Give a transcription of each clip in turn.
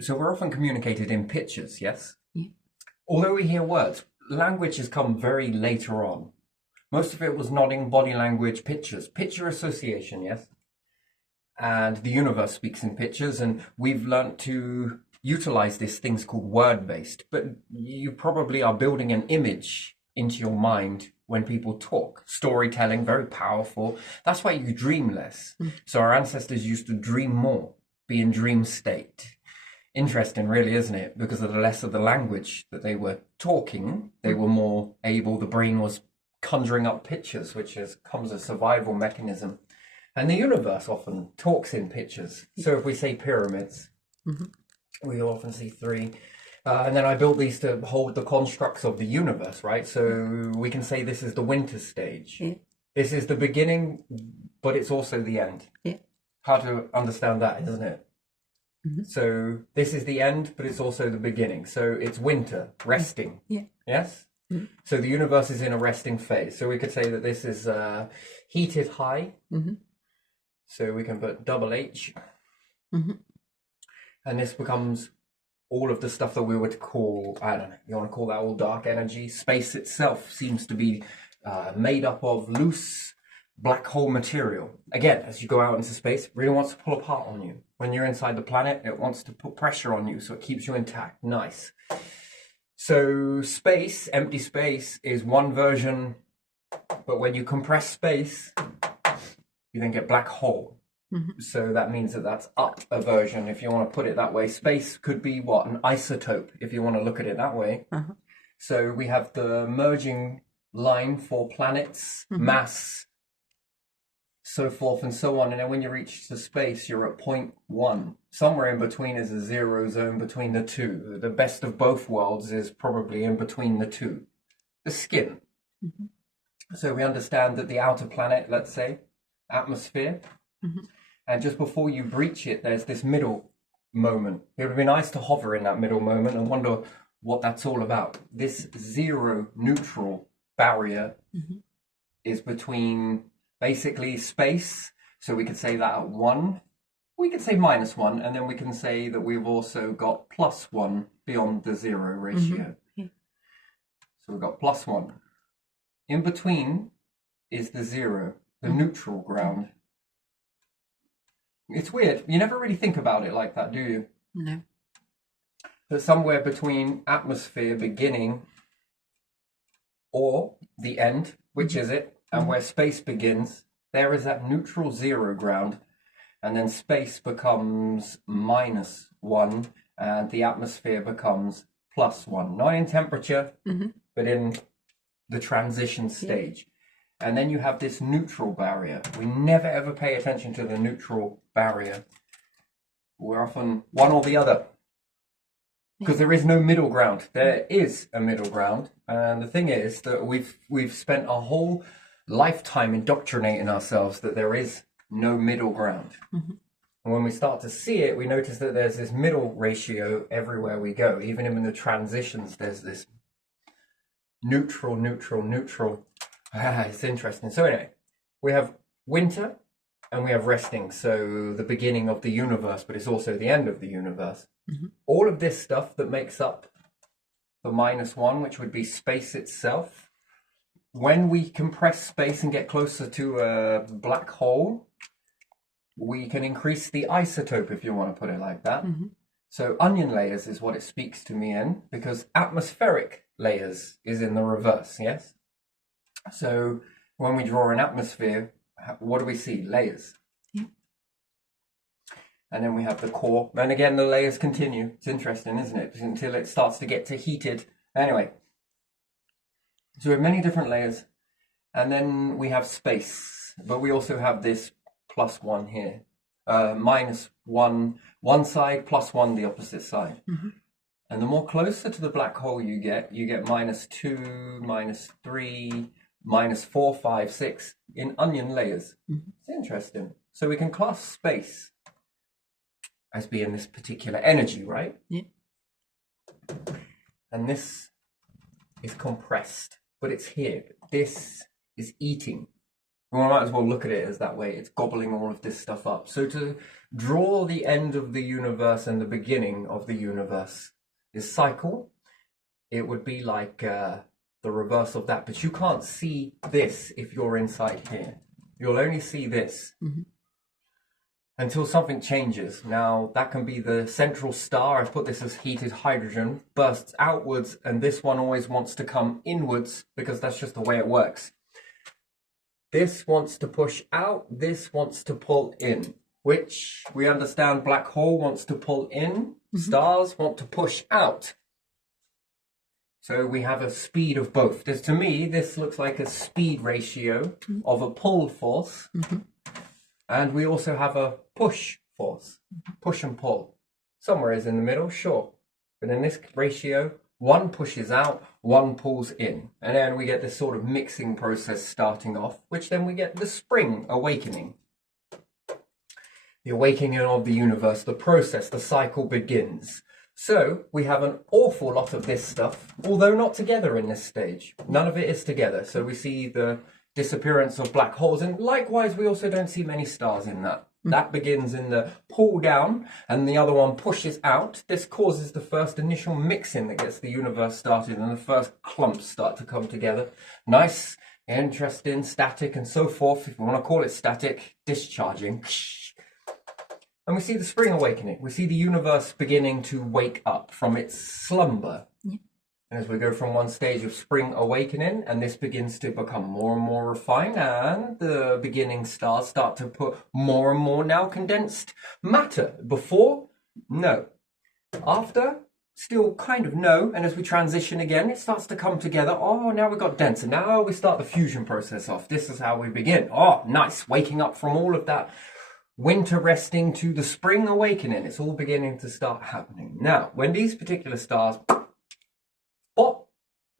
So we're often communicated in pictures, yes? Yeah. Although we hear words, language has come very later on. Most of it was nodding, body language, pictures, picture association, yes? And the universe speaks in pictures, and we've learnt to utilize these things called word-based. But you probably are building an image into your mind when people talk. Storytelling, very powerful. That's why you dream less. So our ancestors used to dream more, be in dream state. Interesting, really, isn't it? Because of the less of the language that they were talking, they were more able, the brain was conjuring up pictures, which comes a survival mechanism. And the universe often talks in pictures. So if we say pyramids, we often see three. And then I built these to hold the constructs of the universe, right? So we can say this is the winter stage. Yeah. This is the beginning, but it's also the end. Yeah. Hard to understand that, isn't it? So this is the end, but it's also the beginning. So it's winter, resting. Yeah. Yes? So the universe is in a resting phase. So we could say that this is heated high. So we can put double H. And this becomes all of the stuff that we would call, I don't know, you want to call that all dark energy? Space itself seems to be made up of loose black hole material. Again, as you go out into space, it really wants to pull apart on you. When you're inside the planet, it wants to put pressure on you, so it keeps you intact. Nice. So space, empty space, is one version, but when you compress space, you then get black hole. So that means that that's up a version, if you want to put it that way. Space could be what? An isotope, if you want to look at it that way. So we have the merging line for planets, mass, so forth and so on. And then when you reach the space, you're at 0.1. Somewhere in between is a zero zone between the two. The best of both worlds is probably in between the two. The skin. So we understand that the outer planet, let's say, atmosphere, and just before you breach it, there's this middle moment. It would be nice to hover in that middle moment and wonder what that's all about. This zero neutral barrier is between basically space. So we could say that at 1. We could say -1, and then we can say that we've also got +1 beyond the zero ratio. So we've got +1. In between is the zero, the neutral ground. It's weird. You never really think about it like that, do you? No. But somewhere between atmosphere beginning or the end, which is it, and where space begins, there is that neutral zero ground, and then space becomes -1, and the atmosphere becomes +1. Not in temperature, but in the transition stage. And then you have this neutral barrier. We never ever pay attention to the neutral barrier. We're often one or the other, because there is no middle ground. There is a middle ground, and the thing is that we've spent our whole lifetime indoctrinating ourselves that there is no middle ground. And when we start to see it, we notice that there's this middle ratio everywhere we go. Even in the transitions, there's this neutral, neutral, neutral. It's interesting. So anyway, we have winter and we have resting. So the beginning of the universe, but it's also the end of the universe. All of this stuff that makes up the -1, which would be space itself. When we compress space and get closer to a black hole, we can increase the isotope, if you want to put it like that. So onion layers is what it speaks to me in, because atmospheric layers is in the reverse, yes? So when we draw an atmosphere, what do we see? Layers. And then we have the core. And again, the layers continue. It's interesting, isn't it? Until it starts to get to heated. Anyway. So we have many different layers. And then we have space. But we also have this +1 here. -1, one side, +1 the opposite side. And the more closer to the black hole you get -2, -3, -4, 5, 6 in onion layers. It's interesting. So we can class space as being this particular energy, right? Yeah. And this is compressed, but it's here. This is eating, We might as well look at it as that way. It's gobbling all of this stuff up. So to draw the end of the universe and the beginning of the universe is cycle. It would be like the reverse of that. But you can't see this if you're inside here. You'll only see this until something changes. Now, that can be the central star. I've put this as heated hydrogen, bursts outwards, and this one always wants to come inwards because that's just the way it works. This wants to push out, this wants to pull in, which we understand black hole wants to pull in, stars want to push out. So we have a speed of both. This, to me, this looks like a speed ratio of a pull force. And we also have a push force, push and pull. Somewhere is in the middle, sure. But in this ratio, one pushes out, one pulls in. And then we get this sort of mixing process starting off, which then we get the spring awakening. The awakening of the universe, the process, the cycle begins. So we have an awful lot of this stuff, although not together in this stage. None of it is together. So we see the disappearance of black holes, and likewise we also don't see many stars in that. That begins in the pull down and the other one pushes out. This causes the first initial mixing that gets the universe started, and the first clumps start to come together. Nice, interesting, static and so forth, if you want to call it static, discharging. And we see the spring awakening. We see the universe beginning to wake up from its slumber. And as we go from one stage of spring awakening, and this begins to become more and more refined, and the beginning stars start to put more and more now condensed matter. Before, no. After, still kind of no. And as we transition again, it starts to come together. Oh, now we've got denser. Now we start the fusion process off. This is how we begin. Oh, nice. Waking up from all of that winter resting to the spring awakening. It's all beginning to start happening. Now, when these particular stars pop,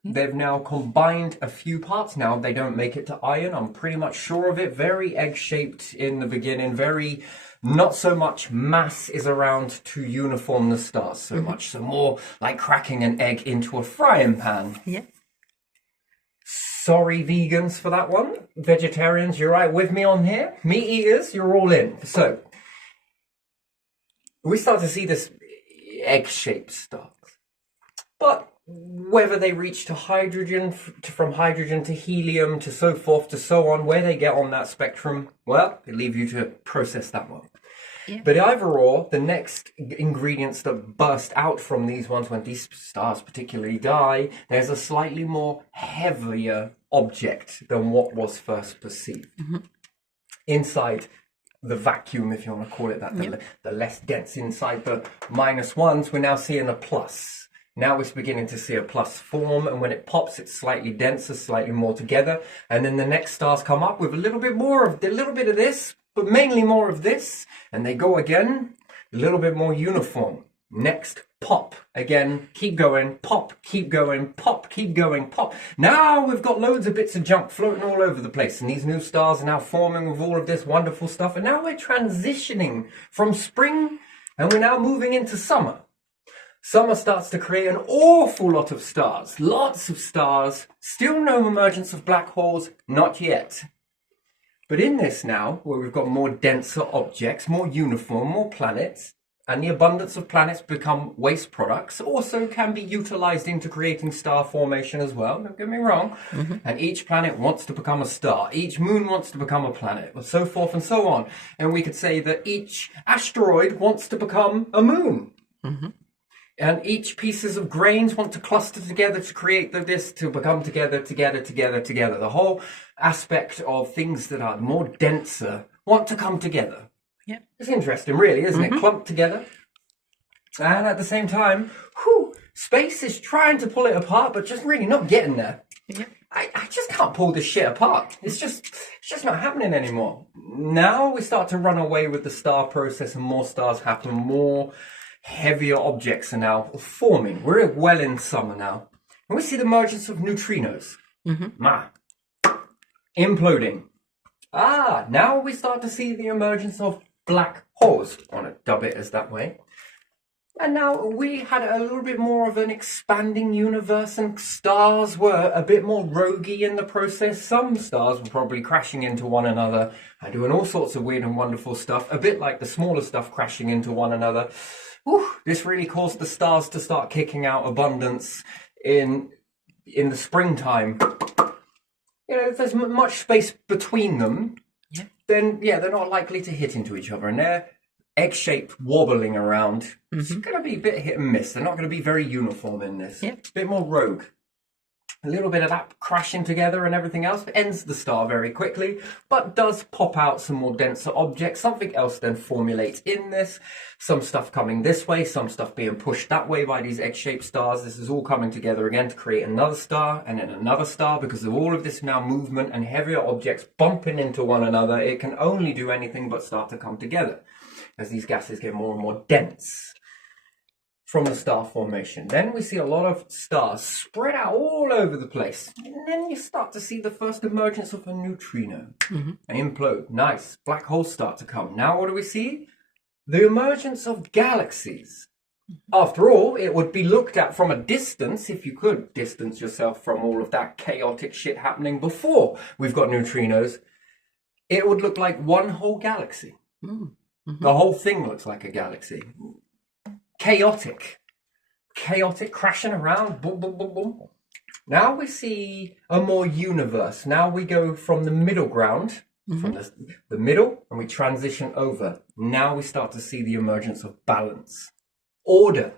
they've now combined a few parts. Now they don't make it to iron, I'm pretty much sure of it. Very egg-shaped in the beginning, very not so much mass is around to uniform the stars so much. So more like cracking an egg into a frying pan. Yeah. Sorry, vegans, for that one. Vegetarians, you're right with me on here. Meat eaters, you're all in. So we start to see this egg-shaped stars. But whether they reach to hydrogen, from hydrogen to helium, to so forth, to so on, where they get on that spectrum, well, they leave you to process that one. Yeah. But either or, the next ingredients that burst out from these ones, when these stars particularly die, there's a slightly more heavier object than what was first perceived. Inside the vacuum, if you want to call it that, the less dense inside the minus ones, we're now seeing a plus. Now it's beginning to see a plus form, and when it pops, it's slightly denser, slightly more together. And then the next stars come up with a little bit more of a little bit of this, but mainly more of this, and they go again, a little bit more uniform. Next, pop again, keep going, pop, keep going, pop, keep going, pop. Now we've got loads of bits of junk floating all over the place, and these new stars are now forming with all of this wonderful stuff. And now we're transitioning from spring, and we're now moving into summer. Summer starts to create an awful lot of stars, lots of stars, still no emergence of black holes, not yet. But in this now, where we've got more denser objects, more uniform, more planets, and the abundance of planets become waste products, also can be utilized into creating star formation as well, don't get me wrong. And each planet wants to become a star, each moon wants to become a planet, and so forth and so on. And we could say that each asteroid wants to become a moon. And each pieces of grains want to cluster together to create this, to become together. The whole aspect of things that are more denser want to come together. Yeah. It's interesting, really, isn't it? Clumped together. And at the same time, space is trying to pull it apart, but just really not getting there. Yeah. I just can't pull this shit apart. It's just not happening anymore. Now we start to run away with the star process, and more stars happen, more heavier objects are now forming. We're well in summer now. And we see the emergence of neutrinos. Imploding. Now we start to see the emergence of black holes. I want to dub it as that way. And now we had a little bit more of an expanding universe, and stars were a bit more roguey in the process. Some stars were probably crashing into one another and doing all sorts of weird and wonderful stuff, a bit like the smaller stuff crashing into one another. Whew, this really caused the stars to start kicking out abundance in the springtime. You know, if there's much space between them, then yeah, they're not likely to hit into each other, and they're egg-shaped wobbling around. It's going to be a bit hit and miss. They're not going to be very uniform in this. A bit more rogue. A little bit of that crashing together and everything else ends the star very quickly, but does pop out some more denser objects. Something else then formulates in this. Some stuff coming this way, some stuff being pushed that way by these egg-shaped stars. This is all coming together again to create another star and then another star. Because of all of this now movement and heavier objects bumping into one another, it can only do anything but start to come together as these gases get more and more dense from the star formation. Then we see a lot of stars spread out all over the place. And then you start to see the first emergence of a neutrino. They implode. Nice. Black holes start to come. Now what do we see? The emergence of galaxies. After all, it would be looked at from a distance, if you could distance yourself from all of that chaotic shit happening before we've got neutrinos. It would look like one whole galaxy. The whole thing looks like a galaxy. Chaotic, crashing around, boom, boom, boom, boom. Now we see a more universe. Now we go from the middle ground, from the middle, and we transition over. Now we start to see the emergence of balance. Order.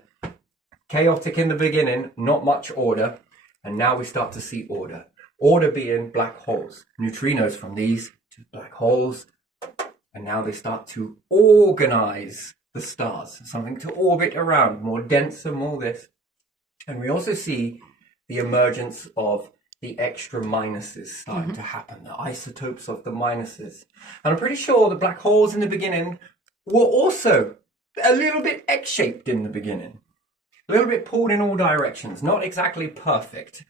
Chaotic in the beginning, not much order. And now we start to see order. Order being black holes. Neutrinos from these to black holes. And now they start to organize the stars, something to orbit around, more denser, more this. And we also see the emergence of the extra minuses starting to happen, the isotopes of the minuses. And I'm pretty sure the black holes in the beginning were also a little bit egg-shaped in the beginning, a little bit pulled in all directions, not exactly perfect.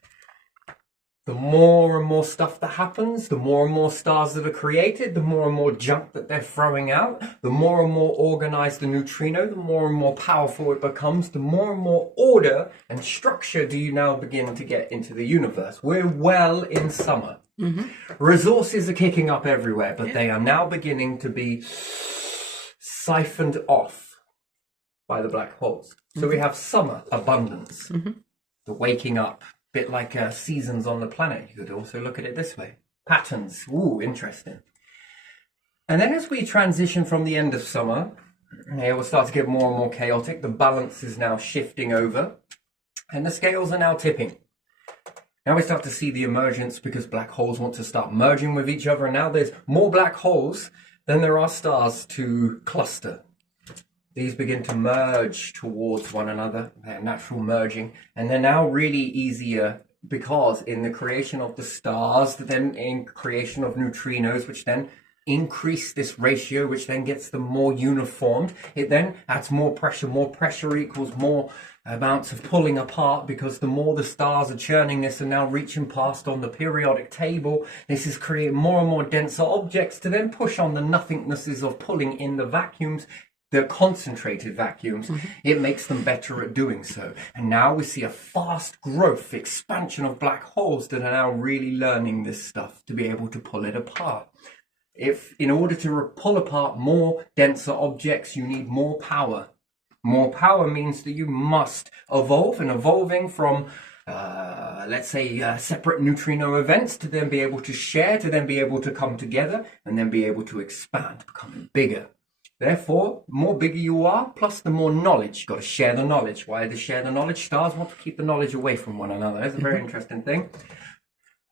The more and more stuff that happens, the more and more stars that are created, the more and more junk that they're throwing out, the more and more organized the neutrino, the more and more powerful it becomes, the more and more order and structure do you now begin to get into the universe. We're well in summer. Resources are kicking up everywhere, but they are now beginning to be siphoned off by the black holes. So we have summer abundance, the waking up. Bit like seasons on the planet. You could also look at it this way. Patterns. Ooh, interesting. And then as we transition from the end of summer, it will start to get more and more chaotic. The balance is now shifting over, and the scales are now tipping. Now we start to see the emergence because black holes want to start merging with each other, and now there's more black holes than there are stars to cluster. These begin to merge towards one another, their natural merging, and they're now really easier because in the creation of the stars, then in creation of neutrinos, which then increase this ratio, which then gets them more uniformed. It then adds more pressure equals more amounts of pulling apart, because the more the stars are churning this and now reaching past on the periodic table, this is creating more and more denser objects to then push on the nothingnesses of pulling in the vacuums. The concentrated vacuums, it makes them better at doing so. And now we see a fast growth, expansion of black holes that are now really learning this stuff to be able to pull it apart. If in order to pull apart more denser objects, you need more power. More power means that you must evolve, and evolving from let's say separate neutrino events to then be able to share, to then be able to come together, and then be able to expand, becoming bigger. Therefore, more bigger you are, plus the more knowledge. You've got to share the knowledge. Why to share the knowledge? Stars want to keep the knowledge away from one another. That's a very interesting thing.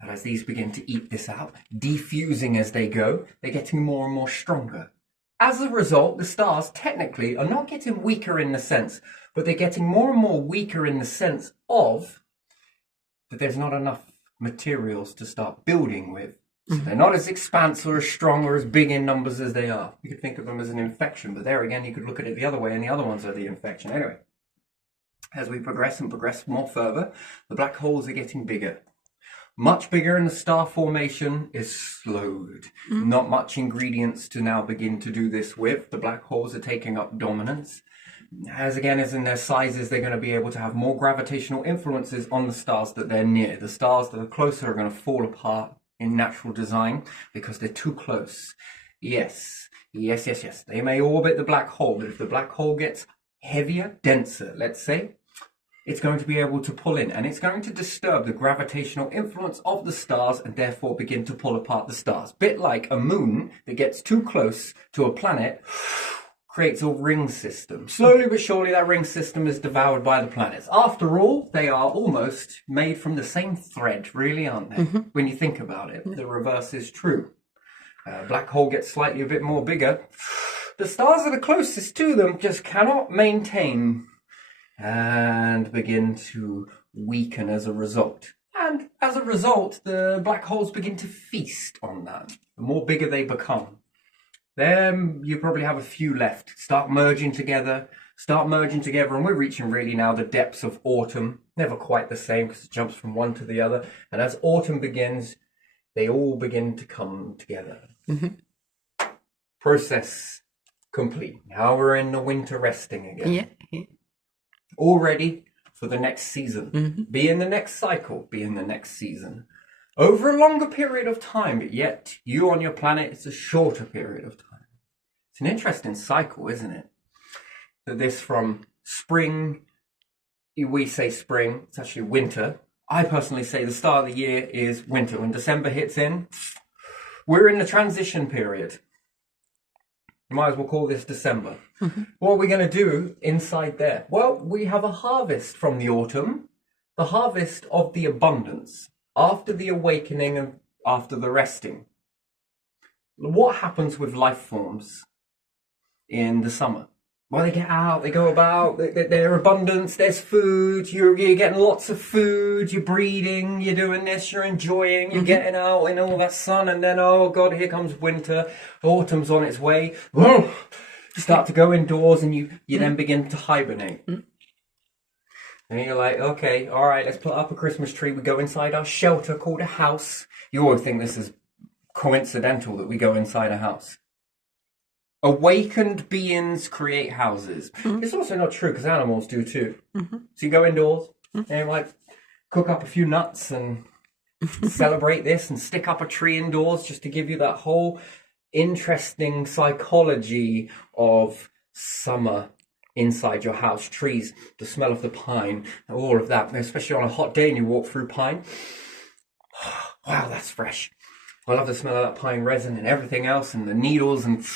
And as these begin to eat this out, defusing as they go, they're getting more and more stronger. As a result, the stars technically are not getting weaker in the sense, but they're getting more and more weaker in the sense of that there's not enough materials to start building with. So they're not as expansive or as strong or as big in numbers as they are. You could think of them as an infection, but there again, you could look at it the other way, and the other ones are the infection. Anyway, as we progress more further, the black holes are getting bigger. Much bigger, and the star formation is slowed. Not much ingredients to now begin to do this with. The black holes are taking up dominance. as in their sizes, they're going to be able to have more gravitational influences on the stars that they're near. The stars that are closer are going to fall apart in natural design because they're too close. Yes. They may orbit the black hole, but if the black hole gets heavier, denser, let's say, it's going to be able to pull in, and it's going to disturb the gravitational influence of the stars and therefore begin to pull apart the stars. Bit like a moon that gets too close to a planet creates a ring system. Slowly but surely that ring system is devoured by the planets. After all, they are almost made from the same thread, really, aren't they? Mm-hmm. When you think about it, the reverse is true. Black hole gets slightly a bit more bigger. The stars that are closest to them just cannot maintain and begin to weaken as a result. And as a result, the black holes begin to feast on that. The more bigger they become, then you probably have a few left. Start merging together, and we're reaching really now the depths of autumn. Never quite the same because it jumps from one to the other. And as autumn begins, they all begin to come together. Mm-hmm. Process complete. Now we're in the winter resting again. Yeah. All ready for the next season. Mm-hmm. Be in the next cycle, be in the next season. Over a longer period of time, but yet you on your planet, it's a shorter period of time. It's an interesting cycle, isn't it? That this from spring, we say spring, it's actually winter. I personally say the start of the year is winter. When December hits in, we're in the transition period. You might as well call this December. Mm-hmm. What are we going to do inside there? Well, we have a harvest from the autumn, the harvest of the abundance, after the awakening and after the resting. What happens with life forms in the summer? Well, they get out, they go about, they're abundance, there's food, you're getting lots of food, you're breeding, you're doing this, you're enjoying, you're getting out in all that sun, and then, oh God, here comes winter, autumn's on its way. You start to go indoors and you then begin to hibernate. And you're like, okay, all right, let's put up a Christmas tree. We go inside our shelter called a house. You always think this is coincidental that we go inside a house. Awakened beings create houses. Mm-hmm. It's also not true because animals do too. Mm-hmm. So you go indoors and you might cook up a few nuts and celebrate this and stick up a tree indoors just to give you that whole interesting psychology of summer inside your house. Trees, the smell of the pine, all of that, especially on a hot day and you walk through pine. Wow, that's fresh. I love the smell of that pine resin and everything else and the needles and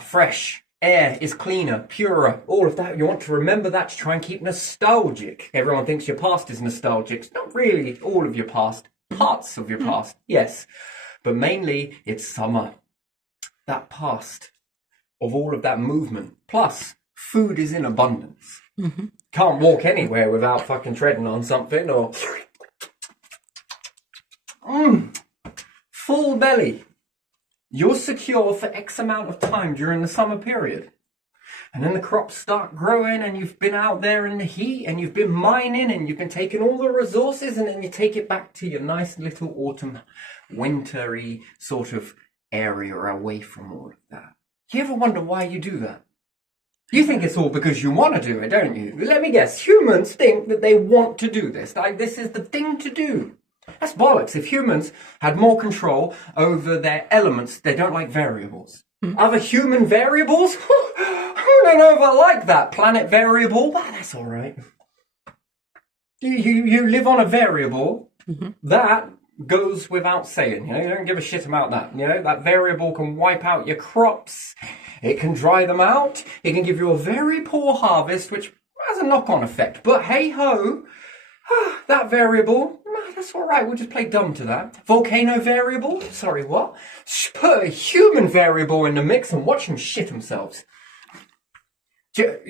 fresh. Air is cleaner, purer, all of that. You want to remember that to try and keep nostalgic. Everyone thinks your past is nostalgic. It's not really all of your past. Parts of your past, yes. But mainly, it's summer. That past of all of that movement. Plus, food is in abundance. Mm-hmm. Can't walk anywhere without fucking treading on something or... Full belly. You're secure for X amount of time during the summer period. And then the crops start growing and you've been out there in the heat and you've been mining and you've been taking all the resources and then you take it back to your nice little autumn, wintry sort of area away from all of that. You ever wonder why you do that? You think it's all because you want to do it, don't you? Let me guess, humans think that they want to do this. Like, this is the thing to do. That's bollocks. If humans had more control over their elements, they don't like variables. Other human variables? I don't know if I like that. Planet variable? That's all right. You live on a variable that goes without saying. You don't give a shit about that. That variable can wipe out your crops. It can dry them out. It can give you a very poor harvest, which has a knock-on effect. But hey-ho, that variable... That's all right, we'll just play dumb to that. Volcano variable? Sorry, what? Put a human variable in the mix and watch them shit themselves. I've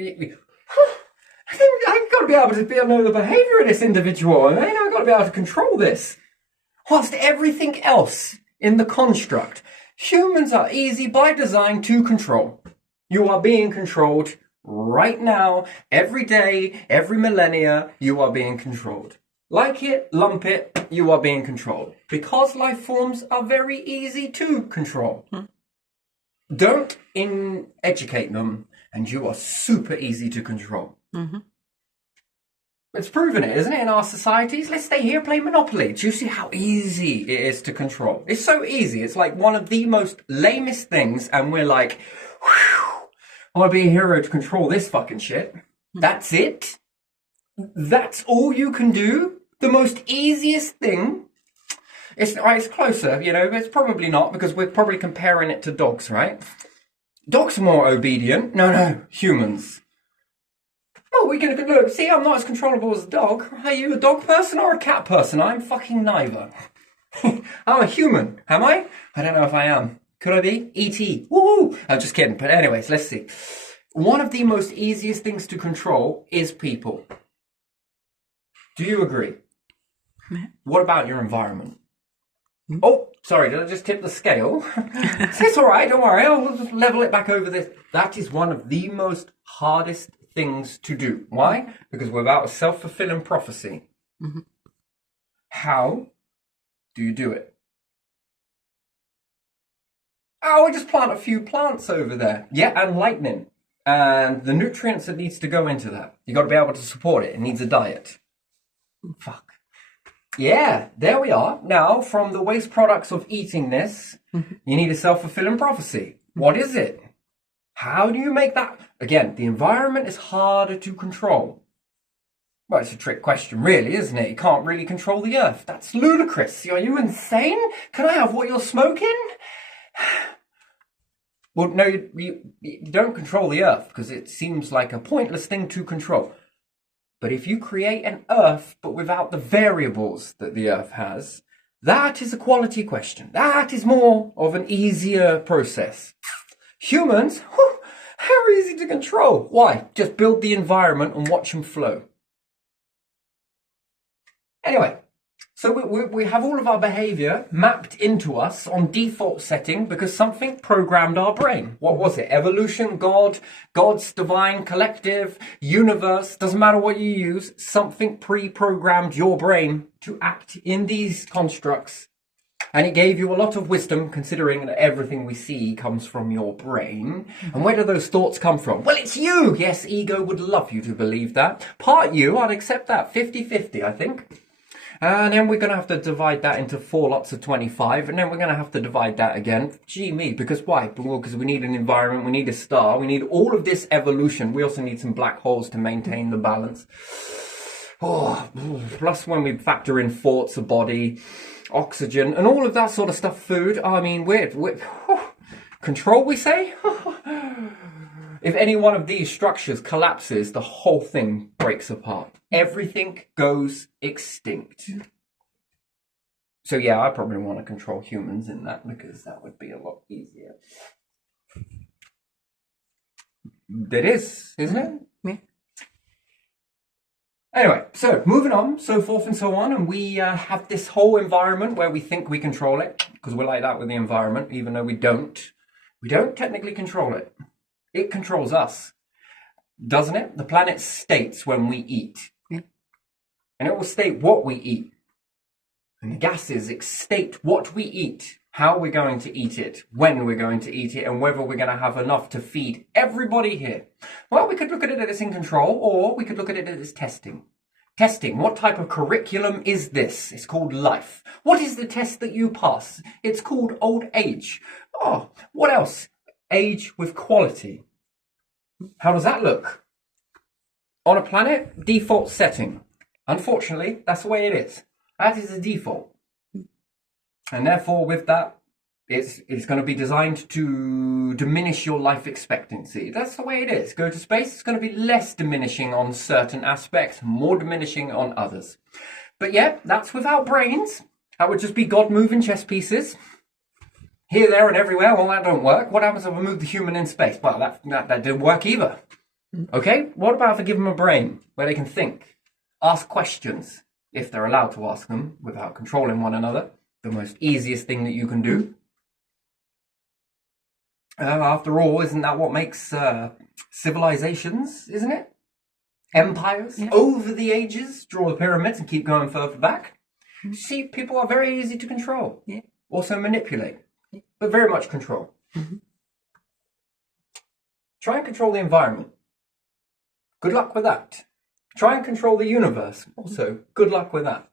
got to be able to know the behaviour of this individual. I've got to be able to control this. Whilst everything else in the construct, humans are easy by design to control. You are being controlled right now, every day, every millennia, you are being controlled. Like it, lump it, you are being controlled. Because life forms are very easy to control. Don't educate them and you are super easy to control. Mm-hmm. It's proven it, isn't it, in our societies? Let's stay here, play Monopoly. Do you see how easy it is to control? It's so easy. It's like one of the most lamest things, and we're like, whew, I want to be a hero to control this fucking shit. That's it? That's all you can do? The most easiest thing? It's closer, you know, it's probably not, because we're probably comparing it to dogs, right? Dogs are more obedient. No, humans. Oh, we can look. See, I'm not as controllable as a dog. Are you a dog person or a cat person? I'm fucking neither. I'm a human. Am I? I don't know if I am. Could I be? E.T. Woohoo! I'm just kidding. But anyways, let's see. One of the most easiest things to control is people. Do you agree? Yeah. What about your environment? Oh, sorry, did I just tip the scale? It's all right, don't worry. I'll just level it back over this. That is one of the most hardest things to do. Why? Because without a self-fulfilling prophecy. Mm-hmm. How do you do it? Oh, I just plant a few plants over there. Yeah, and lightning. And the nutrients that needs to go into that. You got to be able to support it. It needs a diet. Fuck. Yeah, there we are. Now, from the waste products of eating this, you need a self-fulfilling prophecy. What is it? How do you make that? Again, the environment is harder to control. Well, it's a trick question, really, isn't it? You can't really control the earth. That's ludicrous. Are you insane? Can I have what you're smoking? Well, no, you don't control the earth because it seems like a pointless thing to control. But if you create an earth, but without the variables that the earth has, that is a quality question. That is more of an easier process. Humans, whew, how easy to control. Why? Just build the environment and watch them flow. Anyway, so we have all of our behavior mapped into us on default setting because something programmed our brain. What was it? Evolution, God, God's divine collective, universe, doesn't matter what you use, something pre-programmed your brain to act in these constructs. And it gave you a lot of wisdom considering that everything we see comes from your brain. And where do those thoughts come from? Well, it's you! Yes, ego would love you to believe that. Part you, I'd accept that. 50-50, I think. And then we're going to have to divide that into 4 lots of 25. And then we're going to have to divide that again. Gee me, because why? Well, because we need an environment, we need a star, we need all of this evolution. We also need some black holes to maintain the balance. Oh, plus when we factor in thoughts, a body, oxygen, and all of that sort of stuff, food. I mean, we're control, we say? If any one of these structures collapses, the whole thing breaks apart. Everything goes extinct. So yeah, I probably want to control humans in that because that would be a lot easier. It is, isn't it? Yeah. Anyway, so moving on, so forth and so on, and we have this whole environment where we think we control it, because we're like that with the environment, even though we don't. We don't technically control it. It controls us, doesn't it? The planet states when we eat. Yeah. And it will state what we eat. And the gases state what we eat, how we're going to eat it, when we're going to eat it, and whether we're going to have enough to feed everybody here. Well, we could look at it as in control, or we could look at it as testing. Testing. What type of curriculum is this? It's called life. What is the test that you pass? It's called old age. Oh, what else? Age with quality. How does that look? On a planet, default setting. Unfortunately, that's the way it is. That is the default. And therefore, with that, it's going to be designed to diminish your life expectancy. That's the way it is. Go to space, it's going to be less diminishing on certain aspects, more diminishing on others. But yeah, that's without brains. That would just be God moving chess pieces. Here, there, and everywhere. Well, that don't work. What happens if we move the human in space? Well, that didn't work either. Okay, what about if I give them a brain where they can think, ask questions, if they're allowed to ask them without controlling one another? The most easiest thing that you can do. After all, isn't that what makes civilizations, isn't it? Empires, over the ages, draw the pyramids and keep going further back. See, people are very easy to control. Yeah. Also manipulate. But very much control. Try and control the environment. Good luck with that. Try and control the universe. Also, good luck with that.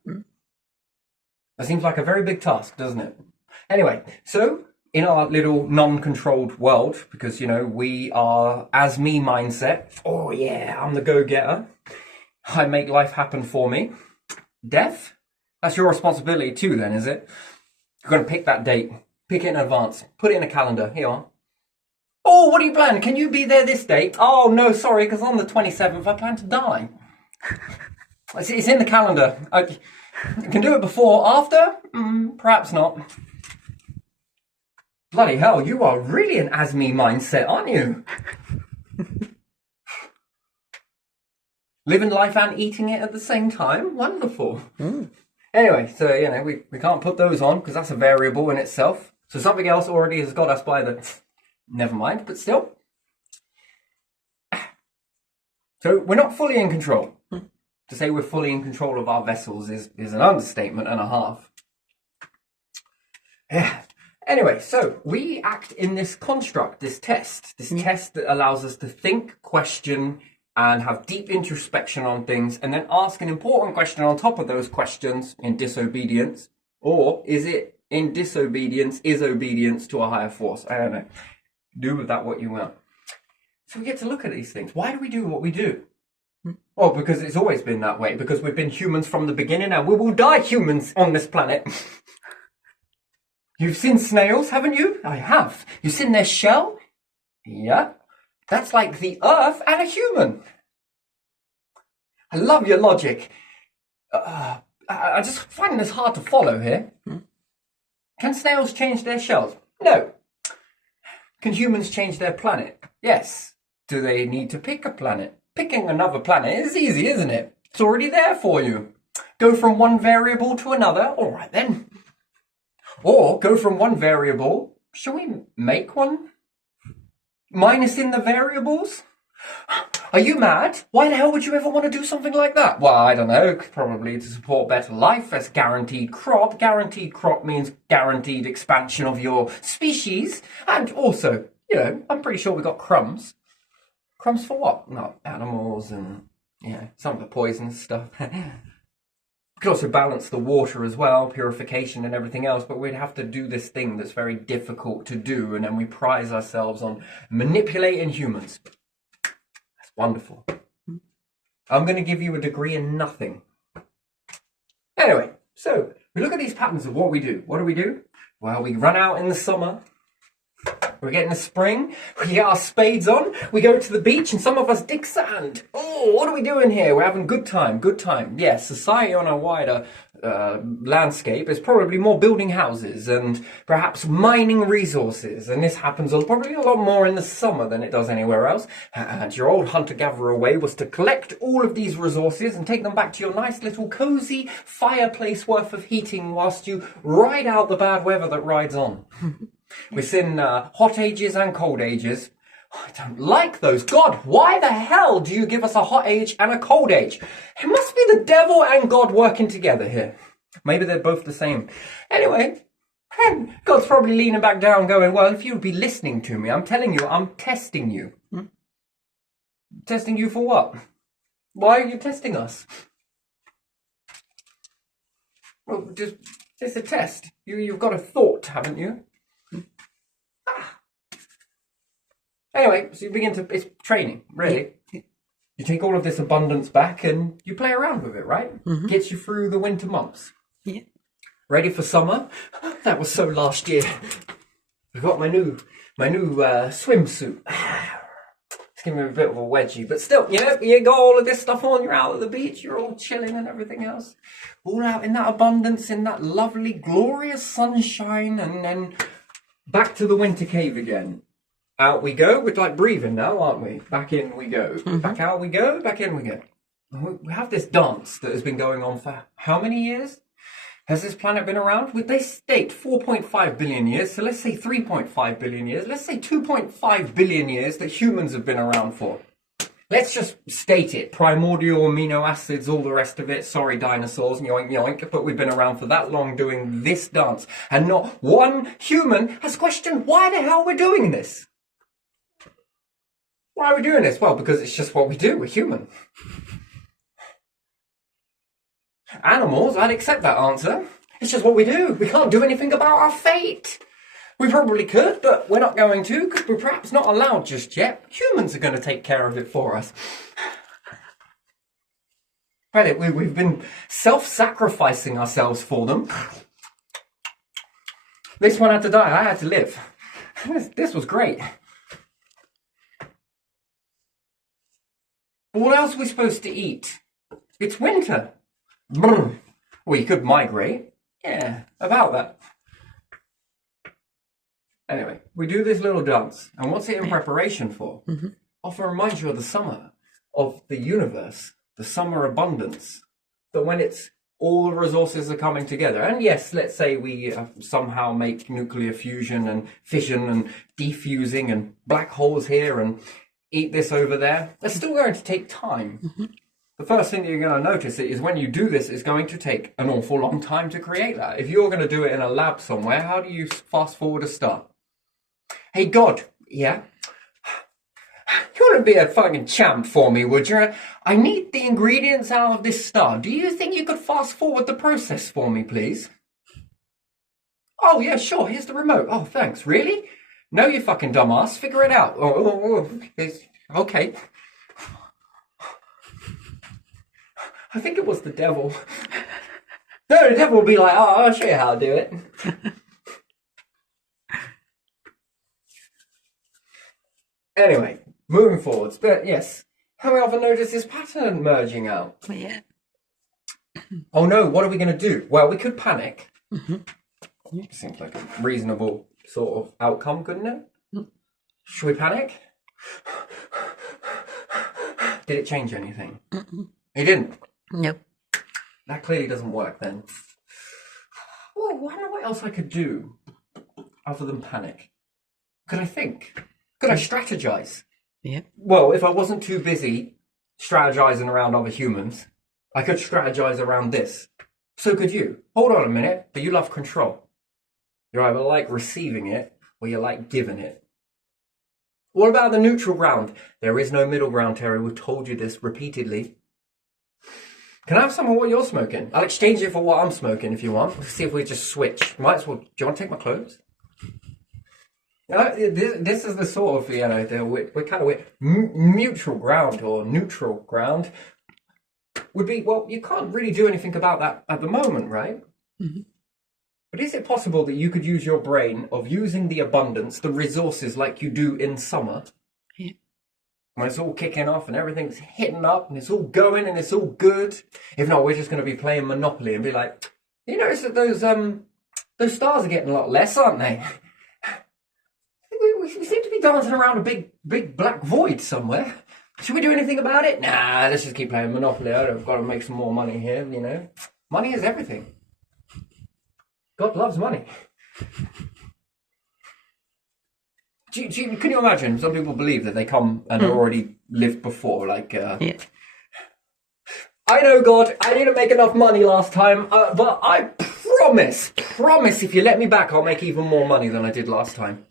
That seems like a very big task, doesn't it? Anyway, so in our little non-controlled world, because, you know, we are as me mindset. Oh yeah, I'm the go-getter. I make life happen for me. Death? That's your responsibility too then, is it? You're going to pick that date. Pick it in advance. Put it in a calendar. Here you are. Oh, what do you plan? Can you be there this date? Oh, no, sorry, because on the 27th I plan to die. It's in the calendar. I can do it before, after? Perhaps not. Bloody hell, you are really an as-me mindset, aren't you? Living life and eating it at the same time? Wonderful. Anyway, so, you know, we can't put those on because that's a variable in itself. So something else already has got us by the... Never mind, but still. So we're not fully in control. To say we're fully in control of our vessels is an understatement and a half. Yeah. Anyway, so we act in this construct, this test that allows us to think, question, and have deep introspection on things, and then ask an important question on top of those questions in disobedience. Or is it in disobedience, is obedience to a higher force? I don't know. Do with that what you will. So we get to look at these things. Why do we do what we do? Well, because it's always been that way. Because we've been humans from the beginning and we will die humans on this planet. You've seen snails, haven't you? I have. You've seen their shell? Yeah. That's like the Earth and a human. I love your logic. I just find this hard to follow here. Can snails change their shells? No. Can humans change their planet? Yes. Do they need to pick a planet? Picking another planet is easy, isn't it? It's already there for you. Go from one variable to another? All right then. Or go from one variable. Shall we make one? Minus in the variables? Are you mad? Why the hell would you ever want to do something like that? Well, I don't know. Probably to support better life as guaranteed crop. Guaranteed crop means guaranteed expansion of your species. And also, you know, I'm pretty sure we got crumbs. Crumbs for what? Not animals and, you know, some of the poisonous stuff. We could also balance the water as well, purification and everything else, but we'd have to do this thing that's very difficult to do, and then we prize ourselves on manipulating humans. That's wonderful. I'm going to give you a degree in nothing. Anyway, so we look at these patterns of what we do. What do? Well, we run out in the summer. We're getting the spring, we get our spades on, we go to the beach and some of us dig sand. Oh, what are we doing here? We're having good time. Yes, society on a wider landscape is probably more building houses and perhaps mining resources. And this happens probably a lot more in the summer than it does anywhere else. And your old hunter-gatherer way was to collect all of these resources and take them back to your nice little cozy fireplace worth of heating whilst you ride out the bad weather that rides on. We've seen hot ages and cold ages. I don't like those. God, why the hell do you give us a hot age and a cold age? It must be the devil and God working together here. Maybe they're both the same. Anyway, God's probably leaning back down going, well, if you'd be listening to me, I'm telling you, I'm testing you. Testing you for what? Why are you testing us? Well, just it's a test. You've got a thought, haven't you? Anyway, so you begin to, it's training, really. You take all of this abundance back and you play around with it, right? Gets you through the winter months. Yeah. Ready for summer? That was so last year. I've got my new swimsuit. It's giving me a bit of a wedgie, but still, you know, you got all of this stuff on, you're out at the beach, you're all chilling and everything else. All out in that abundance, in that lovely, glorious sunshine, and then back to the winter cave again. Out we go. We're like breathing now, aren't we? Back in we go. Back out we go. Back in we go. We have this dance that has been going on for how many years? Has this planet been around? They state 4.5 billion years, so let's say 3.5 billion years. Let's say 2.5 billion years that humans have been around for. Let's just state it. Primordial amino acids, all the rest of it. Sorry, dinosaurs, yoink, yoink. But we've been around for that long doing this dance. And not one human has questioned why the hell we're doing this. Why are we doing this? Well, because it's just what we do. We're human. Animals, I'd accept that answer. It's just what we do. We can't do anything about our fate. We probably could, but we're not going to because we're perhaps not allowed just yet. Humans are going to take care of it for us. Right, we've been self-sacrificing ourselves for them. This one had to die. I had to live. This was great. But what else are we supposed to eat? It's winter. Well, you could migrate. Yeah, about that. Anyway, we do this little dance. And what's it in preparation for? Often reminds you of the summer, of the universe, the summer abundance. That when it's all the resources are coming together. And yes, let's say we somehow make nuclear fusion and fission and defusing and black holes here and eat this over there. It's still going to take time. The first thing that you're going to notice is when you do this, it's going to take an awful long time to create that. If you're going to do it in a lab somewhere, how do you fast forward a start? Hey, God, yeah? You want to be a fucking champ for me, would you? I need the ingredients out of this star. Do you think you could fast forward the process for me, please? Oh, yeah, sure. Here's the remote. Oh, thanks. Really? No, you fucking dumbass. Figure it out. Okay. I think it was the devil. No, the devil will be like, oh, I'll show you how to do it. Anyway, moving forwards. But yes, have we often noticed this pattern merging out? Yeah. Oh no, what are we going to do? Well, we could panic. Seems like a reasonable sort of outcome, couldn't it? Should we panic? Did it change anything? It didn't. Nope. That clearly doesn't work then. Well, I wonder what else I could do other than panic. Could I think? Could I strategize? Yeah. Well, if I wasn't too busy strategizing around other humans, I could strategize around this. So could you. Hold on a minute, but you love control. You're either like receiving it or you like giving it. What about the neutral ground? There is no middle ground, Terry. We've told you this repeatedly. Can I have some of what you're smoking? I'll exchange it for what I'm smoking if you want. Let's see if we just switch. Might as well. Do you want to take my clothes? This is the sort of, we're kind of weird. Mutual ground or neutral ground would be, well, you can't really do anything about that at the moment, right? But is it possible that you could use your brain of using the abundance, the resources like you do in summer, when it's all kicking off and everything's hitting up and it's all going and it's all good? If not, we're just going to be playing Monopoly and be like, you notice that those stars are getting a lot less, aren't they? We seem to be dancing around a big black void somewhere. Should we do anything about it? Nah, let's just keep playing Monopoly. I've got to make some more money here, you know. Money is everything. God loves money. Can you imagine? Some people believe that they come and already lived before, like... Yeah. I know, God, I didn't make enough money last time, but I promise if you let me back, I'll make even more money than I did last time.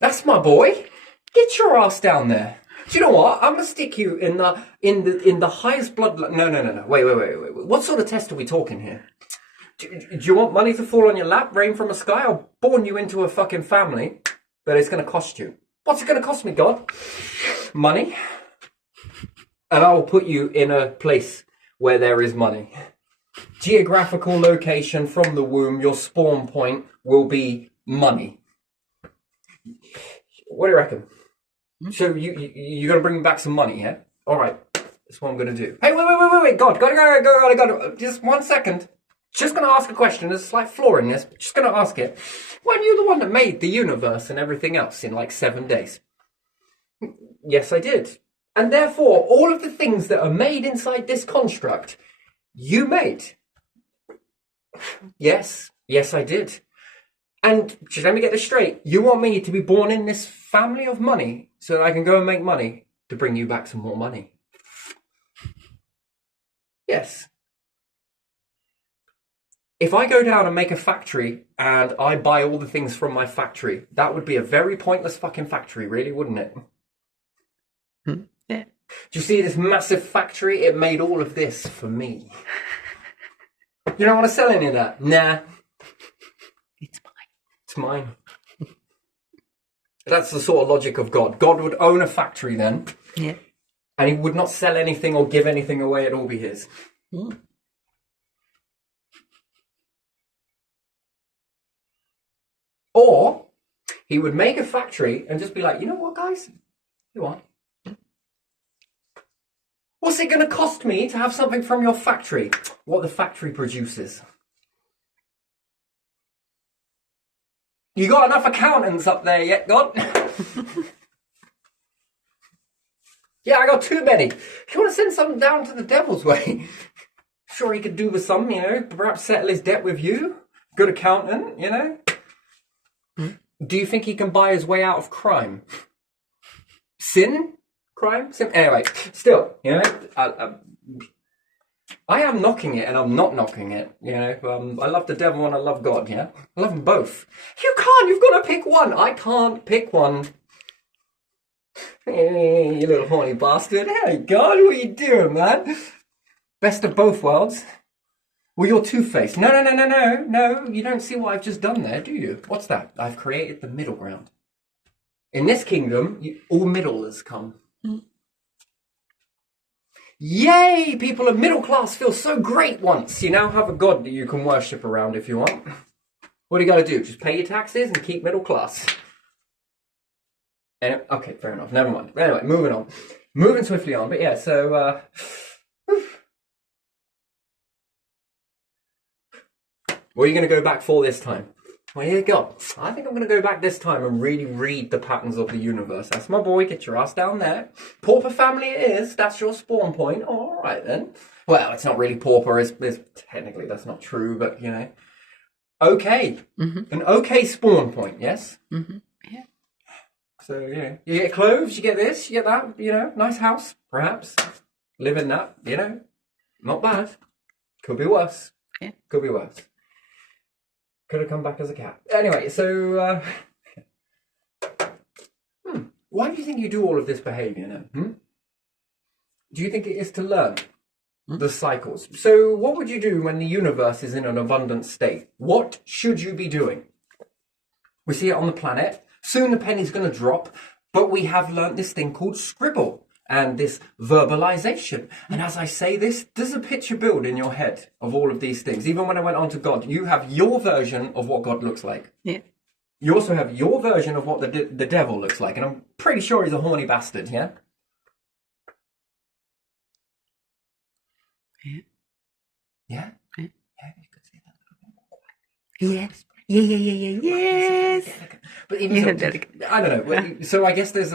That's my boy. Get your ass down there. Do you know what? I'm gonna stick you in the highest blood. No. Wait. What sort of test are we talking here? Do you want money to fall on your lap, rain from the sky? I'll born you into a fucking family, but it's gonna cost you. What's it gonna cost me, God? Money. And I will put you in a place where there is money. Geographical location from the womb. Your spawn point will be money. What do you reckon? So you're gonna bring me back some money, yeah? All right, that's what I'm gonna do. Hey, wait, God, just 1 second. Just gonna ask a question. There's a slight flaw in this, but just gonna ask it. Weren't you the one that made the universe and everything else in like 7 days? Yes, I did. And therefore, all of the things that are made inside this construct, you made. Yes, I did. And just let me get this straight. You want me to be born in this family of money so that I can go and make money to bring you back some more money? Yes. If I go down and make a factory and I buy all the things from my factory, that would be a very pointless fucking factory, really, wouldn't it? Yeah. Do you see this massive factory? It made all of this for me. You don't want to sell any of that? Nah. It's mine. It's mine. That's the sort of logic of God. God would own a factory then, Yeah. and he would not sell anything or give anything away. It'd all be his. Mm. Or he would make a factory and just be like, you know what, guys? You want? What's it going to cost me to have something from your factory? What the factory produces. You got enough accountants up there yet, God? Yeah, I got too many. If you want to send something down to the devil's way, sure he could do with some, perhaps settle his debt with you. Good accountant, Do you think he can buy his way out of crime? Sin? Crime? Sin? Anyway, still, I am knocking it and I'm not knocking it, I love the devil and I love God, I love them both. You've got to pick one. I can't pick one. Hey, you little horny bastard. Hey, God, what are you doing, man? Best of both worlds. Well, you're two-faced. No, you don't see what I've just done there, do you? What's that? I've created the middle ground. In this kingdom, all middlers come. Yay! People of middle class feel so great once. You now have a God that you can worship around if you want. What do you got to do? Just pay your taxes and keep middle class. Okay, fair enough. Never mind. Anyway, moving on. Moving swiftly on. But yeah, so... what are you going to go back for this time? Well, here you go. I think I'm going to go back this time and really read the patterns of the universe. That's my boy. Get your ass down there. Pauper family it is. That's your spawn point. Oh, all right, then. Well, it's not really pauper. It's technically, that's not true, but, Okay. Mm-hmm. An okay spawn point, yes? Mm-hmm. Yeah. So, you get clothes, you get this, you get that, nice house, perhaps. Live in that, not bad. Could be worse. Yeah. Could be worse. Could have come back as a cat. Anyway, so, why do you think you do all of this behavior now? Do you think it is to learn the cycles? So what would you do when the universe is in an abundant state? What should you be doing? We see it on the planet. Soon the penny's going to drop, but we have learnt this thing called scribble and this verbalization. And as I say this, does a picture build in your head of all of these things? Even when I went on to God, you have your version of what God looks like. Yeah. You also have your version of what the devil looks like. And I'm pretty sure he's a horny bastard, yeah? Yeah. Yeah? Yeah. Yeah, you could see that. Yes. Yes. But even Yeah, so, delicate. I don't know. So I guess there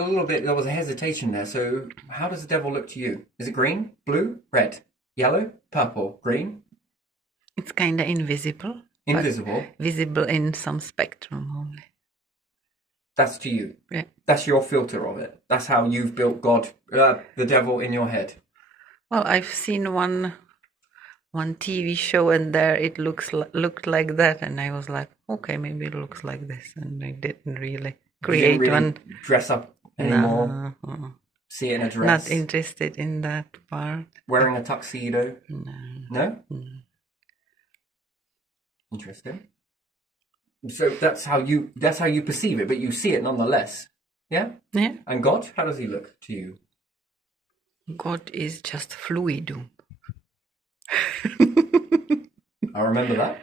was a hesitation there. So how does the devil look to you? Is it green, blue, red, yellow, purple, green? It's kind of invisible. Invisible. Visible in some spectrum only. That's to you. Yeah. That's your filter of it. That's how you've built God, the devil in your head. Well, I've seen one TV show and there it looked like that, and I was like, okay, maybe it looks like this, and I didn't really create you didn't really one. Dress up anymore. No, See it in a dress. not interested in that part. Wearing a tuxedo. No. No? No. Interesting. So that's how you perceive it, but you see it nonetheless. Yeah? Yeah. And God, how does he look to you? God is just fluidum. I remember that.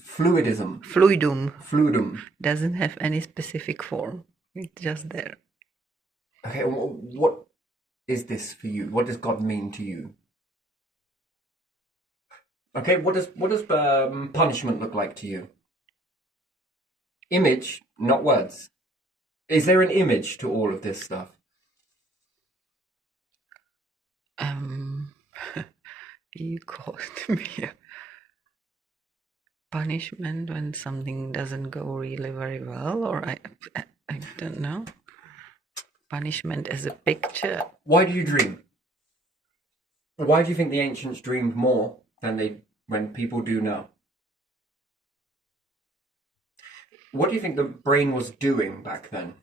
Fluidism. Fluidum doesn't have any specific form. It's just there. Okay, what is this for you? What does God mean to you? Okay, what does punishment look like to you? Image, not words. Is there an image to all of this stuff? You caused me a punishment when something doesn't go really very well, or I don't know. Punishment as a picture. Why do you dream? Why do you think the ancients dreamed more than when people do now. What do you think the brain was doing back then?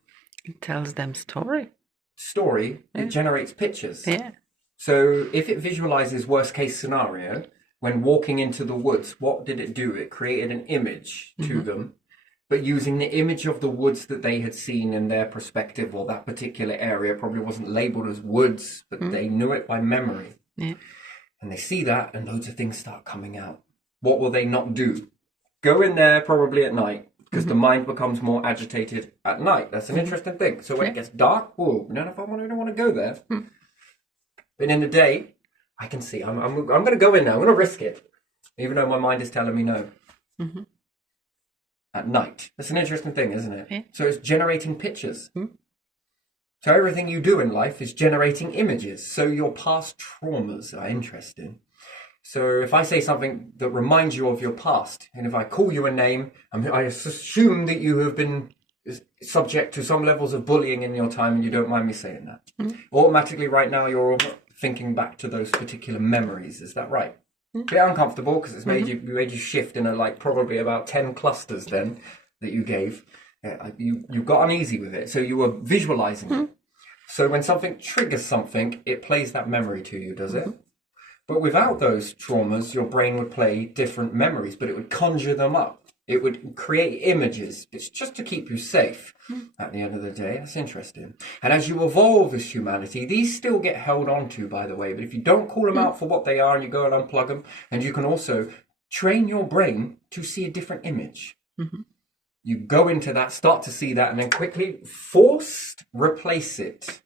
It tells them story. Story, it generates pictures. Yeah. So if it visualizes worst case scenario, when walking into the woods, what did it do? It created an image to them, but using the image of the woods that they had seen in their perspective, or that particular area probably wasn't labeled as woods, but they knew it by memory. Yeah. And they see that and loads of things start coming out. What will they not do? Go in there probably at night, because the mind becomes more agitated at night. That's an interesting thing. So when it gets dark, whoa, I don't want to go there. But in the day, I can see, I'm going to go in there. I'm going to risk it, even though my mind is telling me no. At night. That's an interesting thing, isn't it? Yeah. So it's generating pictures. So everything you do in life is generating images. So your past traumas are interesting. So if I say something that reminds you of your past, and if I call you a name, I assume that you have been subject to some levels of bullying in your time and you don't mind me saying that. Automatically right now you're thinking back to those particular memories. Is that right? Bit uncomfortable because it's made you shift in probably about 10 clusters then that you gave. You got uneasy with it, so you were visualizing it. So when something triggers something, it plays that memory to you, does it? But without those traumas, your brain would play different memories, but it would conjure them up. It would create images. It's just to keep you safe at the end of the day. That's interesting. And as you evolve as humanity, these still get held on to, by the way. But if you don't call them out for what they are and you go and unplug them, and you can also train your brain to see a different image. You go into that, start to see that, and then quickly forced replace it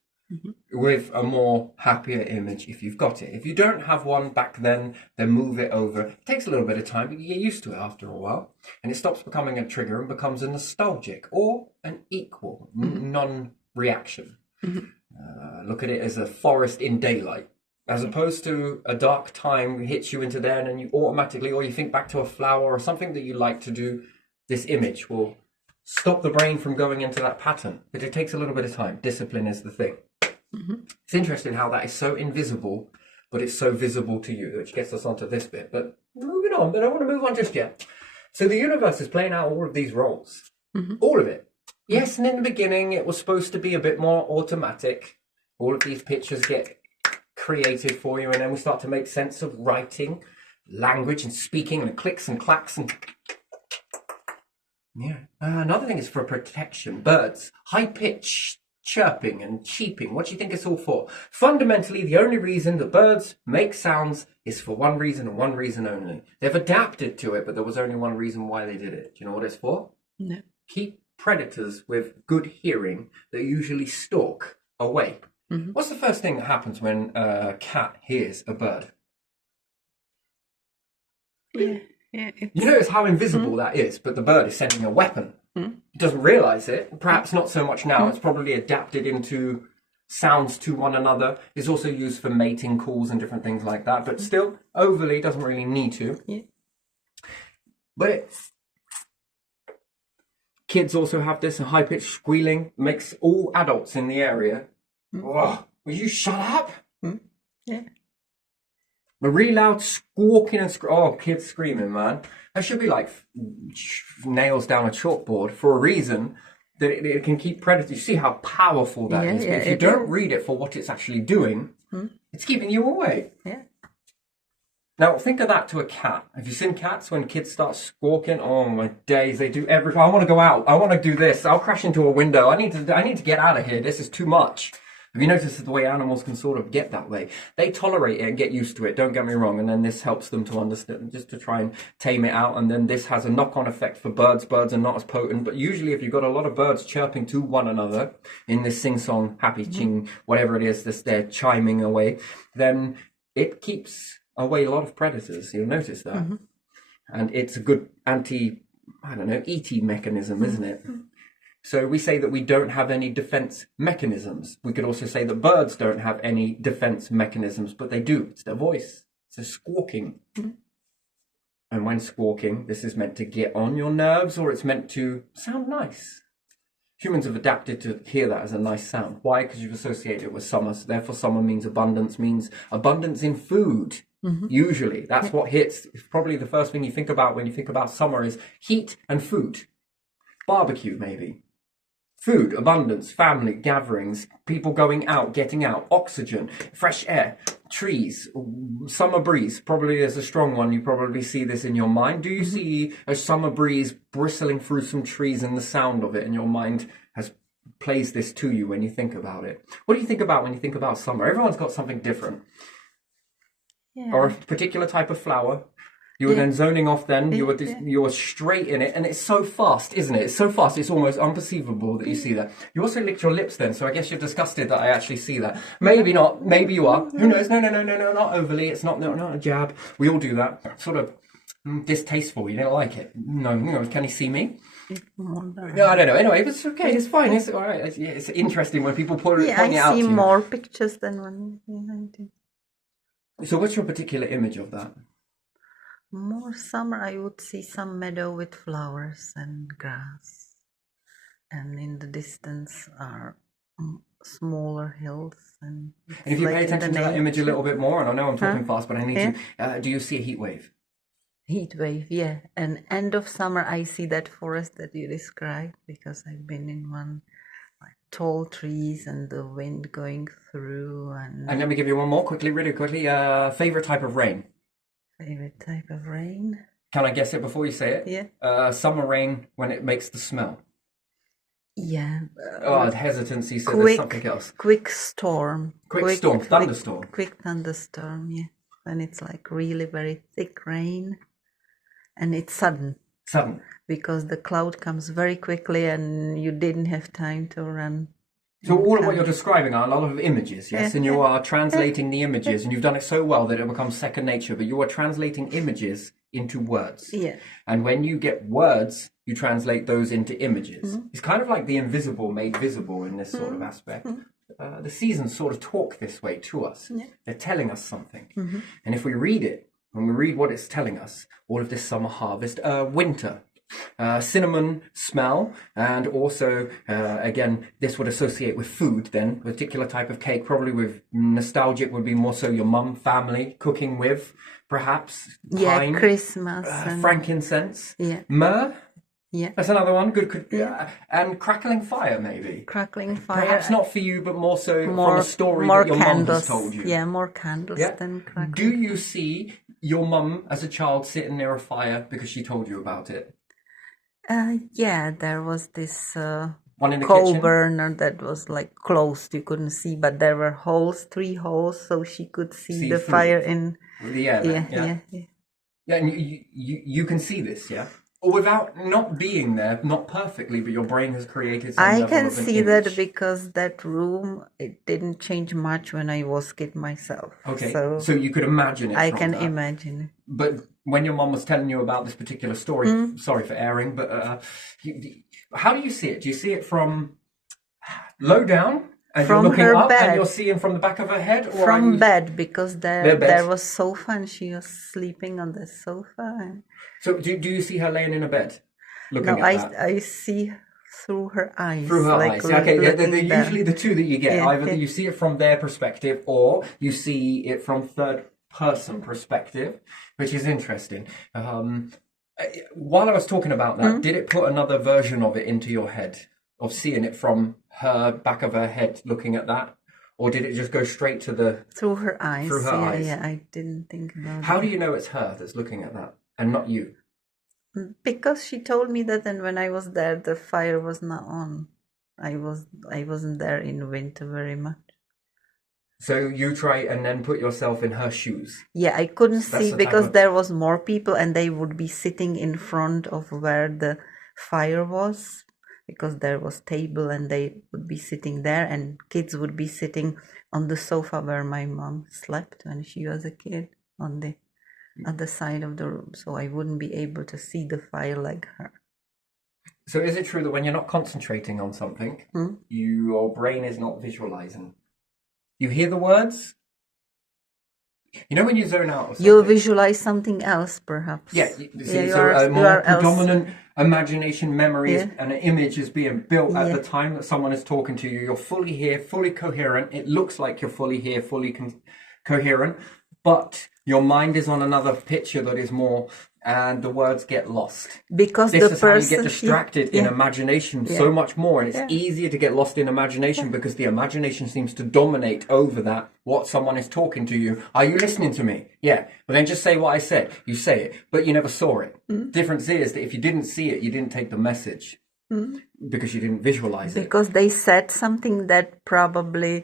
with a more happier image if you've got it. If you don't have one back then move it over. It takes a little bit of time, but you get used to it after a while, and it stops becoming a trigger and becomes a nostalgic or an equal non-reaction. Look at it as a forest in daylight, as opposed to a dark time hits you into there and then you automatically, or you think back to a flower or something that you like to do. This image will stop the brain from going into that pattern, but it takes a little bit of time. Discipline is the thing. It's interesting how that is so invisible, but it's so visible to you, which gets us onto this bit. But moving on, but I don't want to move on just yet. So the universe is playing out all of these roles. All of it. Yes, and in the beginning, it was supposed to be a bit more automatic. All of these pictures get created for you, and then we start to make sense of writing, language, and speaking, and clicks and clacks and... Yeah. Another thing is for protection. Birds, high-pitched chirping and cheeping. What do you think it's all for? Fundamentally, the only reason that birds make sounds is for one reason and one reason only. They've adapted to it, but there was only one reason why they did it. Do you know what it's for? No. Keep predators with good hearing that usually stalk away. What's the first thing that happens when a cat hears a bird? Yeah. You notice how invisible that is, but the bird is sending a weapon. It doesn't realize it. Perhaps not so much now. It's probably adapted into sounds to one another. It's also used for mating calls and different things like that, but still, overly doesn't really need to. Yeah. But kids also have this, a high-pitched squealing makes all adults in the area. Will you shut up? Yeah. A really loud squawking and kids screaming, man. That should be like nails down a chalkboard for a reason that it can keep predators. You see how powerful that is. But if you don't read it for what it's actually doing, it's keeping you away. Yeah. Now think of that to a cat. Have you seen cats when kids start squawking? Oh my days, they do everything. I want to go out. I want to do this. I'll crash into a window. I need to get out of here. This is too much. Have you noticed the way animals can sort of get that way? They tolerate it and get used to it, don't get me wrong, and then this helps them to understand, just to try and tame it out, and then this has a knock-on effect for birds. Birds are not as potent, but usually if you've got a lot of birds chirping to one another in this sing-song, happy ching, whatever it is, they're chiming away, then it keeps away a lot of predators. You'll notice that. And it's a good ET mechanism, isn't it? So we say that we don't have any defense mechanisms. We could also say that birds don't have any defense mechanisms, but they do. It's their voice. It's a squawking. And when squawking, this is meant to get on your nerves, or it's meant to sound nice. Humans have adapted to hear that as a nice sound. Why? Because you've associated it with summer. So therefore summer means abundance in food. Usually, that's what hits. It's probably the first thing you think about when you think about summer is heat and food. Barbecue, maybe. Food, abundance, family, gatherings, people going out, getting out, oxygen, fresh air, trees, summer breeze. Probably is a strong one. You probably see this in your mind. Do you see a summer breeze bristling through some trees and the sound of it, and your mind plays this to you when you think about it? What do you think about when you think about summer? Everyone's got something different. Yeah. Or a particular type of flower. You were then zoning off then, you were straight in it, and it's so fast, isn't it? It's so fast, it's almost unperceivable that you see that. You also licked your lips then, so I guess you're disgusted that I actually see that. Maybe not, maybe you are. Who knows? No, not overly. It's not a jab. We all do that. Sort of distasteful, you don't like it. No, can you see me? No, I don't know. Anyway, it's okay, it's fine, it's alright. It's interesting when people point it out to you. I see more pictures than one. I do. So what's your particular image of that? More summer, I would see some meadow with flowers and grass, and in the distance are smaller hills. And if you pay attention to that image a little bit more, and I know I'm talking fast, but I need to. Do you see a heat wave? Heat wave, yeah. And end of summer, I see that forest that you described because I've been in one. Tall trees and the wind going through. And let me give you one more really quickly. Favorite type of rain? Favorite type of rain? Can I guess it before you say it? Yeah. Summer rain when it makes the smell. Yeah. Hesitancy, so there's something else. Quick storm. Quick storm, thunderstorm. Quick thunderstorm, yeah. When it's like really very thick rain and it's sudden. Sudden. Because the cloud comes very quickly and you didn't have time to run. So all of what you're describing are a lot of images, yes? And you are translating the images, and you've done it so well that it becomes second nature, but you are translating images into words. Yeah. And when you get words, you translate those into images. It's kind of like the invisible made visible in this sort of aspect. The seasons sort of talk this way to us. Yeah. They're telling us something. And if we read it, when we read what it's telling us, all of this summer harvest, winter, cinnamon smell, and also again this would associate with food then, a particular type of cake, probably with nostalgic would be more so your mum family cooking with, perhaps pine, Christmas and frankincense, myrrh, that's another one, good, and crackling fire, maybe crackling fire, perhaps not for you but more so from a story that your mum has told you. More candles than crackling. Do you see your mum as a child sitting near a fire because she told you about it? There was this one in the coal kitchen? burner that was like closed. You couldn't see, but there were holes, 3 holes, so she could see the fire in the air. Yeah, and you can see this, yeah? Or without not being there, not perfectly, but your brain has created some level of an I can see image. that because that room, it didn't change much when I was kid myself. Okay, so you could imagine it. I can imagine it. But when your mom was telling you about this particular story, sorry for airing, but how do you see it? Do you see it from low down? And from you're looking her up bed. And you're seeing from the back of her head? Or from bed, because there was sofa and she was sleeping on the sofa. So do you see her laying in a bed? Looking at that? I see through her eyes. Through her eyes. Okay, they're usually the two that you get. Either you see it from their perspective or you see it from third person perspective, which is interesting. While I was talking about that, did it put another version of it into your head? Of seeing it from her back of her head looking at that? Or did it just go straight to the... Through her eyes. Through her eyes. Yeah, I didn't think about it. How do you know it's her that's looking at that and not you? Because she told me that, and when I was there, the fire was not on. I wasn't there in winter very much. So you try and then put yourself in her shoes? Yeah, I couldn't see because there was more people and they would be sitting in front of where the fire was. Because there was table and they would be sitting there and kids would be sitting on the sofa where my mom slept when she was a kid on the other side of the room. So I wouldn't be able to see the fire like her. So is it true that when you're not concentrating on something, your brain is not visualizing? You hear the words? You know when you zone out or something? You visualize something else, perhaps. Yeah, a more predominant imagination, memory, and an image is being built at the time that someone is talking to you. You're fully here, fully coherent. It looks like you're fully here, fully coherent. but your mind is on another picture that is more, and the words get lost. Because This the is how you person get distracted in imagination so much more, and it's easier to get lost in imagination because the imagination seems to dominate over that, what someone is talking to you. Are you listening to me? Yeah. But then just say what I said. You say it, but you never saw it. Difference is that if you didn't see it, you didn't take the message because you didn't visualize it. Because they said something that probably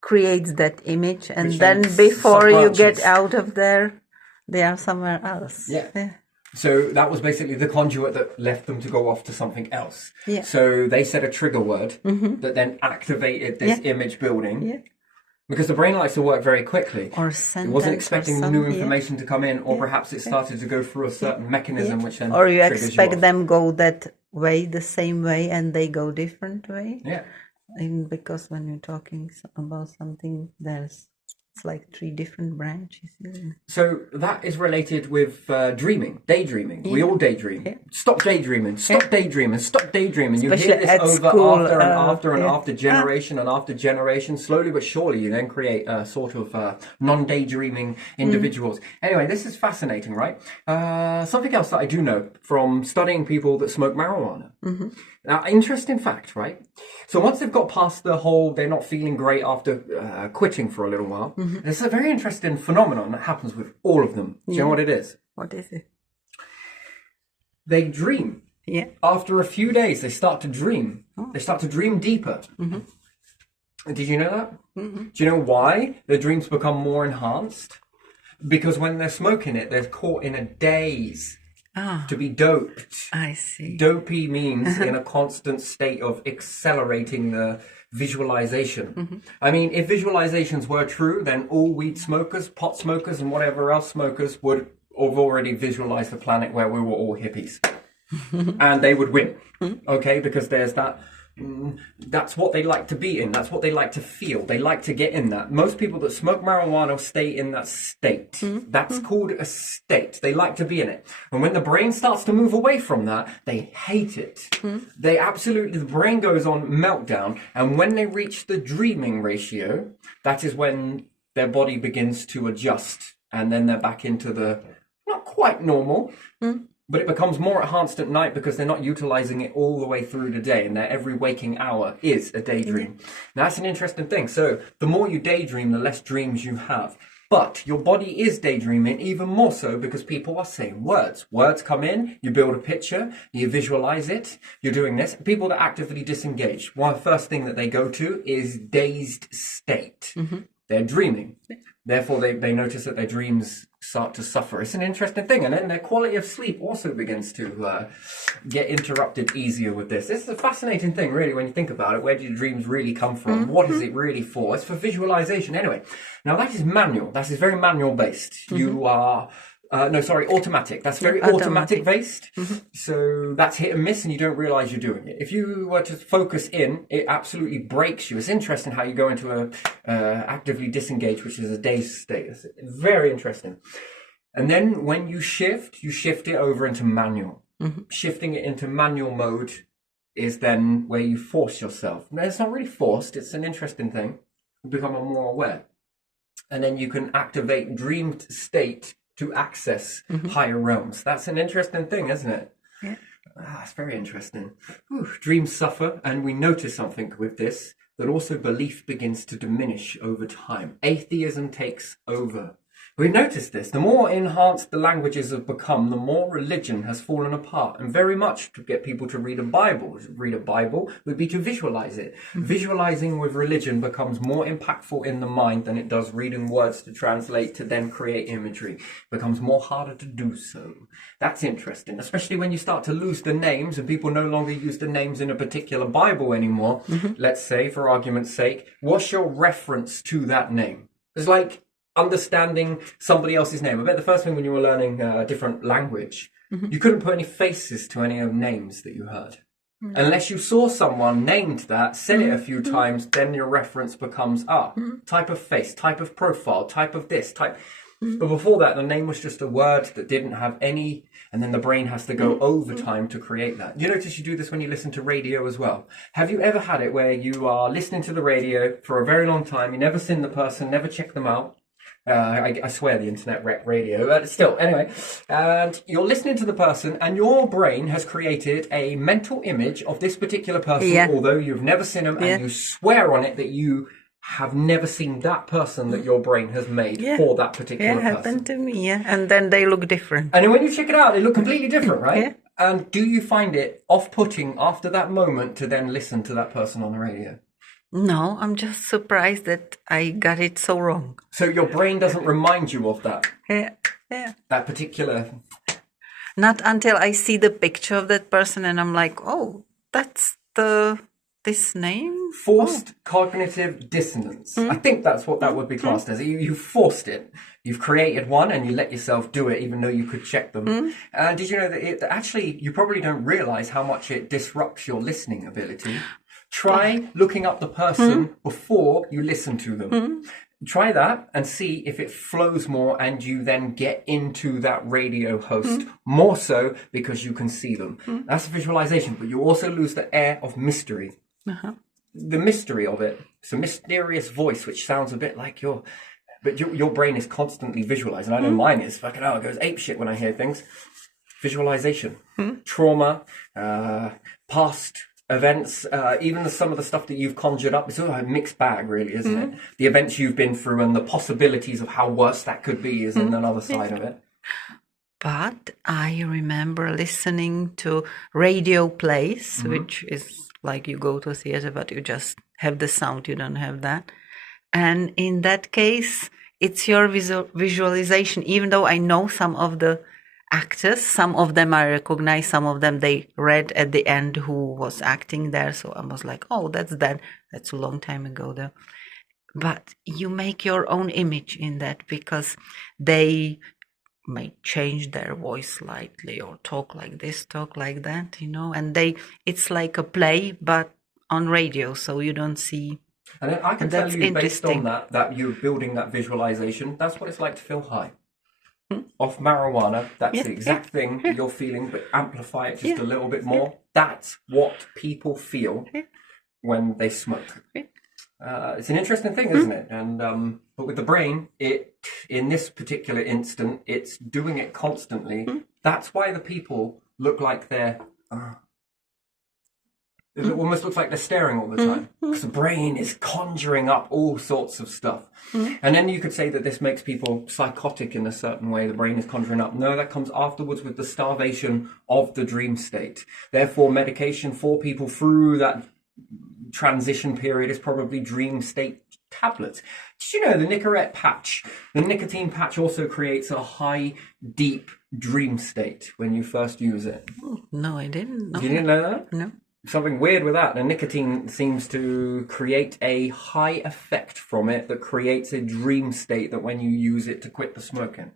creates that image, and Which then then before you get submerges. out of there, they are somewhere else. Yeah. So that was basically the conduit that left them to go off to something else. Yeah. So they said a trigger word that then activated this image building. Yeah. Because the brain likes to work very quickly. Or It sentence. wasn't expecting or new something, information to come in, or perhaps it started to go through a certain mechanism which then Or you triggers expect off. them go that way, the same way, and they go different way. Yeah. And because when you're talking about something, it's like 3 different branches. So that is related with dreaming, daydreaming. We all daydream. Stop daydreaming. Stop daydreaming. Stop daydreaming. You Especially hear this at over school, after and after and yeah. after generation and after generation. Slowly but surely, you then create a sort of non-daydreaming individuals. Anyway, this is fascinating, right? Something else that I do know from studying people that smoke marijuana. Now, interesting fact, right? So once they've got past the whole, they're not feeling great after quitting for a little while, there's a very interesting phenomenon that happens with all of them. Do you know what it is? What is it? They dream. Yeah. After a few days, they start to dream. They start to dream deeper. Did you know that? Do you know why their dreams become more enhanced? Because when they're smoking it, they're caught in a daze. To be doped. I see. Dopey means in a constant state of accelerating the visualization. I mean, if visualizations were true, then all weed smokers, pot smokers, and whatever else smokers would have already visualized the planet where we were all hippies. And they would win. Okay? Because there's that. That's what they like to be in. That's what they like to feel. They like to get in that. Most people that smoke marijuana stay in that state. That's called a state. They like to be in it. And when the brain starts to move away from that, they hate it. They absolutely, the brain goes on meltdown. And when they reach the dreaming ratio, that is when their body begins to adjust. And then they're back into the, not quite normal, but it becomes more enhanced at night because they're not utilizing it all the way through the day, and their every waking hour is a daydream. Now, that's an interesting thing. So the more you daydream, the less dreams you have. But your body is daydreaming even more so because people are saying words. Words come in, you build a picture, you visualize it, you're doing this. People that actively disengage, one first thing that they go to is dazed state. They're dreaming. Therefore, they notice that their dreams start to suffer. It's an interesting thing. And then their quality of sleep also begins to get interrupted easier with this. This is a fascinating thing, really, when you think about it. Where do your dreams really come from? What is it really for? It's for visualization. Anyway, now that is manual. That is very manual based. You are... automatic. That's very automatic based. So that's hit and miss and you don't realize you're doing it. If you were to focus in, it absolutely breaks you. It's interesting how you go into a actively disengage, which is a dazed state. It's very interesting. And then when you shift it over into manual. Shifting it into manual mode is then where you force yourself. Now, it's not really forced. It's an interesting thing. You become more aware. And then you can activate dreamed state to access higher realms. That's an interesting thing, isn't it? Yeah. It's very interesting. Dreams suffer, and we notice something with this, that also belief begins to diminish over time. Atheism takes over. We've noticed this. The more enhanced the languages have become, the more religion has fallen apart. And very much to get people to read a Bible would be to visualize it. Visualizing with religion becomes more impactful in the mind than it does reading words to translate to then create imagery. It becomes more harder to do so. That's interesting, especially when you start to lose the names and people no longer use the names in a particular Bible anymore. Let's say, for argument's sake, what's your reference to that name? It's like understanding somebody else's name. I bet the first thing when you were learning a different language, you couldn't put any faces to any of the names that you heard. Unless you saw someone named that, said it a few times, then your reference becomes, type of face, type of profile, type of this, type... But before that, the name was just a word that didn't have any, and then the brain has to go overtime to create that. You notice you do this when you listen to radio as well. Have you ever had it where you are listening to the radio for a very long time, you never seen the person, never check them out, I swear the internet wrecked radio, but still, anyway. And you're listening to the person, and your brain has created a mental image of this particular person, Yeah. although you've never seen them, and Yeah. you swear on it that you have never seen that person that your brain has made Yeah. for that particular Yeah, person. happened to me, yeah. And then they look different. And then when you check it out, they look completely different, right? Yeah. And do you find it off-putting after that moment to then listen to that person on the radio? No, I'm just surprised that I got it so wrong. So your brain doesn't remind you of that Yeah. that particular... Not until I see the picture of that person and I'm like, oh, that's this name? Forced cognitive dissonance. I think that's what that would be classed as. You forced it. You've created one and you let yourself do it even though you could check them. And did you know that actually, you probably don't realize how much it disrupts your listening ability. Try looking up the person before you listen to them. Try that and see if it flows more and you then get into that radio host more so because you can see them. That's a visualization, but you also lose the air of mystery. The mystery of it. It's a mysterious voice which sounds a bit like your brain is constantly visualizing. I know mine is. Fucking hell, it goes apeshit when I hear things. Visualization. Trauma, past events, even some of the stuff that you've conjured up. It's all a mixed bag, really, isn't it? The events you've been through and the possibilities of how worse that could be is another side of it. But I remember listening to radio plays, which is like you go to a theater, but you just have the sound, you don't have that. And in that case, it's your visualization, even though I know some of the actors, some of them I recognize, some of them they read at the end who was acting there. So I was like, oh, that's that. That's a long time ago though. But you make your own image in that because they may change their voice slightly or talk like this, talk like that, and it's like a play, but on radio, so you don't see. And then I can tell you based on that you're building that visualization, that's what it's like to feel high. Off marijuana, that's the exact thing you're feeling, but amplify it just a little bit more. That's what people feel when they smoke. It's an interesting thing, isn't it? And but with the brain, in this particular instant, it's doing it constantly. That's why the people look like they're... it almost looks like they're staring all the time. Because the brain is conjuring up all sorts of stuff. And then you could say that this makes people psychotic in a certain way. The brain is conjuring up. No, that comes afterwards with the starvation of the dream state. Therefore, medication for people through that transition period is probably dream state tablets. Did you know the nicotine patch also creates a high, deep dream state when you first use it? No, I didn't know. You didn't know that? No. Something weird with that. The nicotine seems to create a high effect from it that creates a dream state that when you use it to quit the smoking.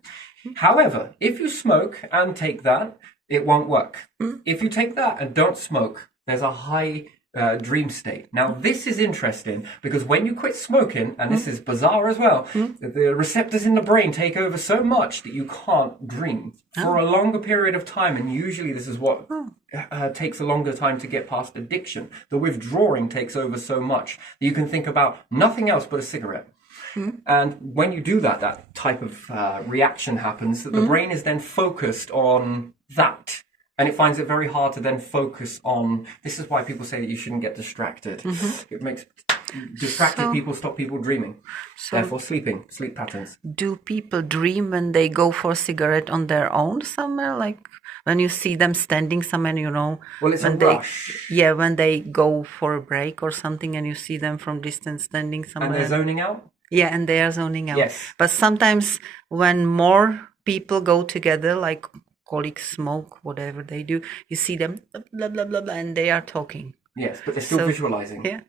However, if you smoke and take that, it won't work. If you take that and don't smoke, there's a high dream state. Now, this is interesting because when you quit smoking, and this is bizarre as well, the receptors in the brain take over so much that you can't dream for a longer period of time. And usually this is what takes a longer time to get past addiction. The withdrawing takes over so much that you can think about nothing else but a cigarette. And when you do that, that type of reaction happens, that the brain is then focused on that. And it finds it very hard to then focus on... This is why people say that you shouldn't get distracted. It makes distracted people stop people dreaming. Therefore, sleep patterns. Do people dream when they go for a cigarette on their own somewhere? Like when you see them standing somewhere, Well, it's when a rush. Yeah, when they go for a break or something and you see them from distance standing somewhere. And they're zoning out? Yeah, and they are zoning out. Yes. But sometimes when more people go together, like... colleagues smoke, whatever they do, you see them blah blah blah blah and they are talking. Yes, but they're still visualizing. Yeah.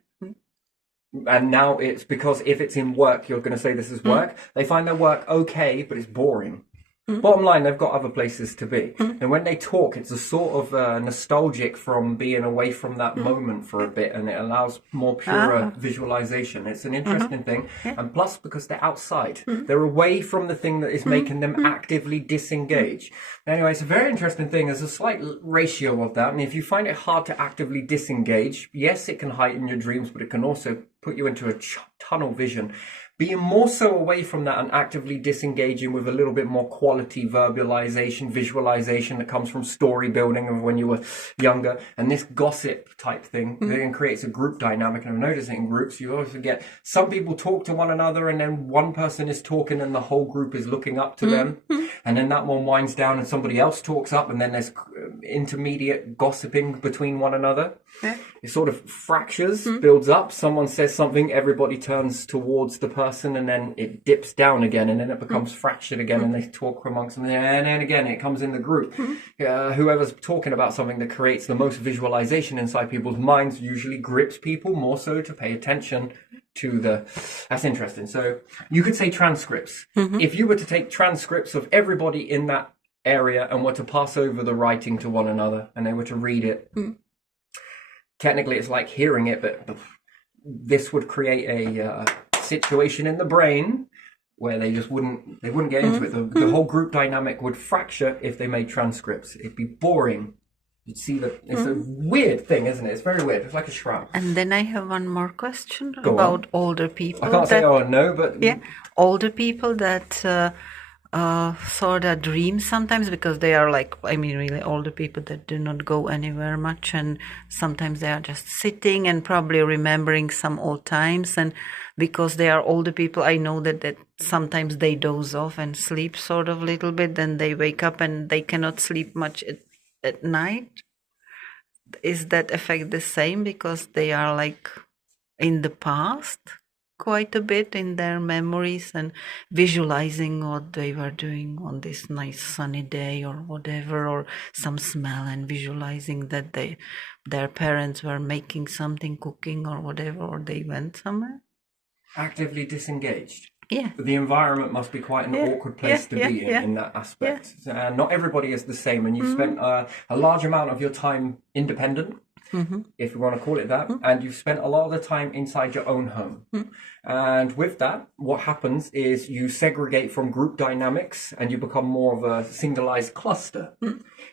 And now it's because if it's in work, you're going to say this is work. They find their work okay, but it's boring. Bottom line, they've got other places to be. And when they talk, it's a sort of nostalgic from being away from that moment for a bit, and it allows more purer visualization. It's an interesting thing. And plus, because they're outside, they're away from the thing that is making them actively disengage. Anyway, it's a very interesting thing. There's a slight ratio of that. And if you find it hard to actively disengage, yes, it can heighten your dreams, but it can also put you into a tunnel vision. Being more so away from that and actively disengaging with a little bit more quality verbalization, visualization that comes from story building of when you were younger. And this gossip type thing then creates a group dynamic. And I've noticed it in groups, you also get some people talk to one another and then one person is talking and the whole group is looking up to them. And then that one winds down and somebody else talks up and then there's intermediate gossiping between one another. Yeah. It sort of fractures, builds up. Someone says something, everybody turns towards the person, and then it dips down again, and then it becomes fractured again, and they talk amongst them, and then again it comes in the group. Whoever's talking about something that creates the most visualization inside people's minds usually grips people more so to pay attention to the. That's interesting. So you could say transcripts. If you were to take transcripts of everybody in that area and were to pass over the writing to one another, and they were to read it. Technically, it's like hearing it, but this would create a situation in the brain where they just wouldn't get into it. The whole group dynamic would fracture if they made transcripts. It'd be boring. You'd see it's a weird thing, isn't it? It's very weird. It's like a shroud. And then I have one more question Go about on. older people. I can't say oh no, but yeah, older people that sort of dream sometimes, because they are like, I mean, really older people that do not go anywhere much, and sometimes they are just sitting and probably remembering some old times. And because they are older people, I know that sometimes they doze off and sleep sort of a little bit, then they wake up and they cannot sleep much at night. Is that effect the same because they are like in the past quite a bit in their memories and visualizing what they were doing on this nice sunny day or whatever, or some smell, and visualizing that their parents were making something, cooking or whatever, or they went somewhere? actively disengaged. Yeah. The environment must be quite an awkward place to be in that aspect. Not everybody is the same, and you've spent a large amount of your time independent, if you want to call it that, and you've spent a lot of the time inside your own home. And with that, what happens is you segregate from group dynamics and you become more of a singularized cluster.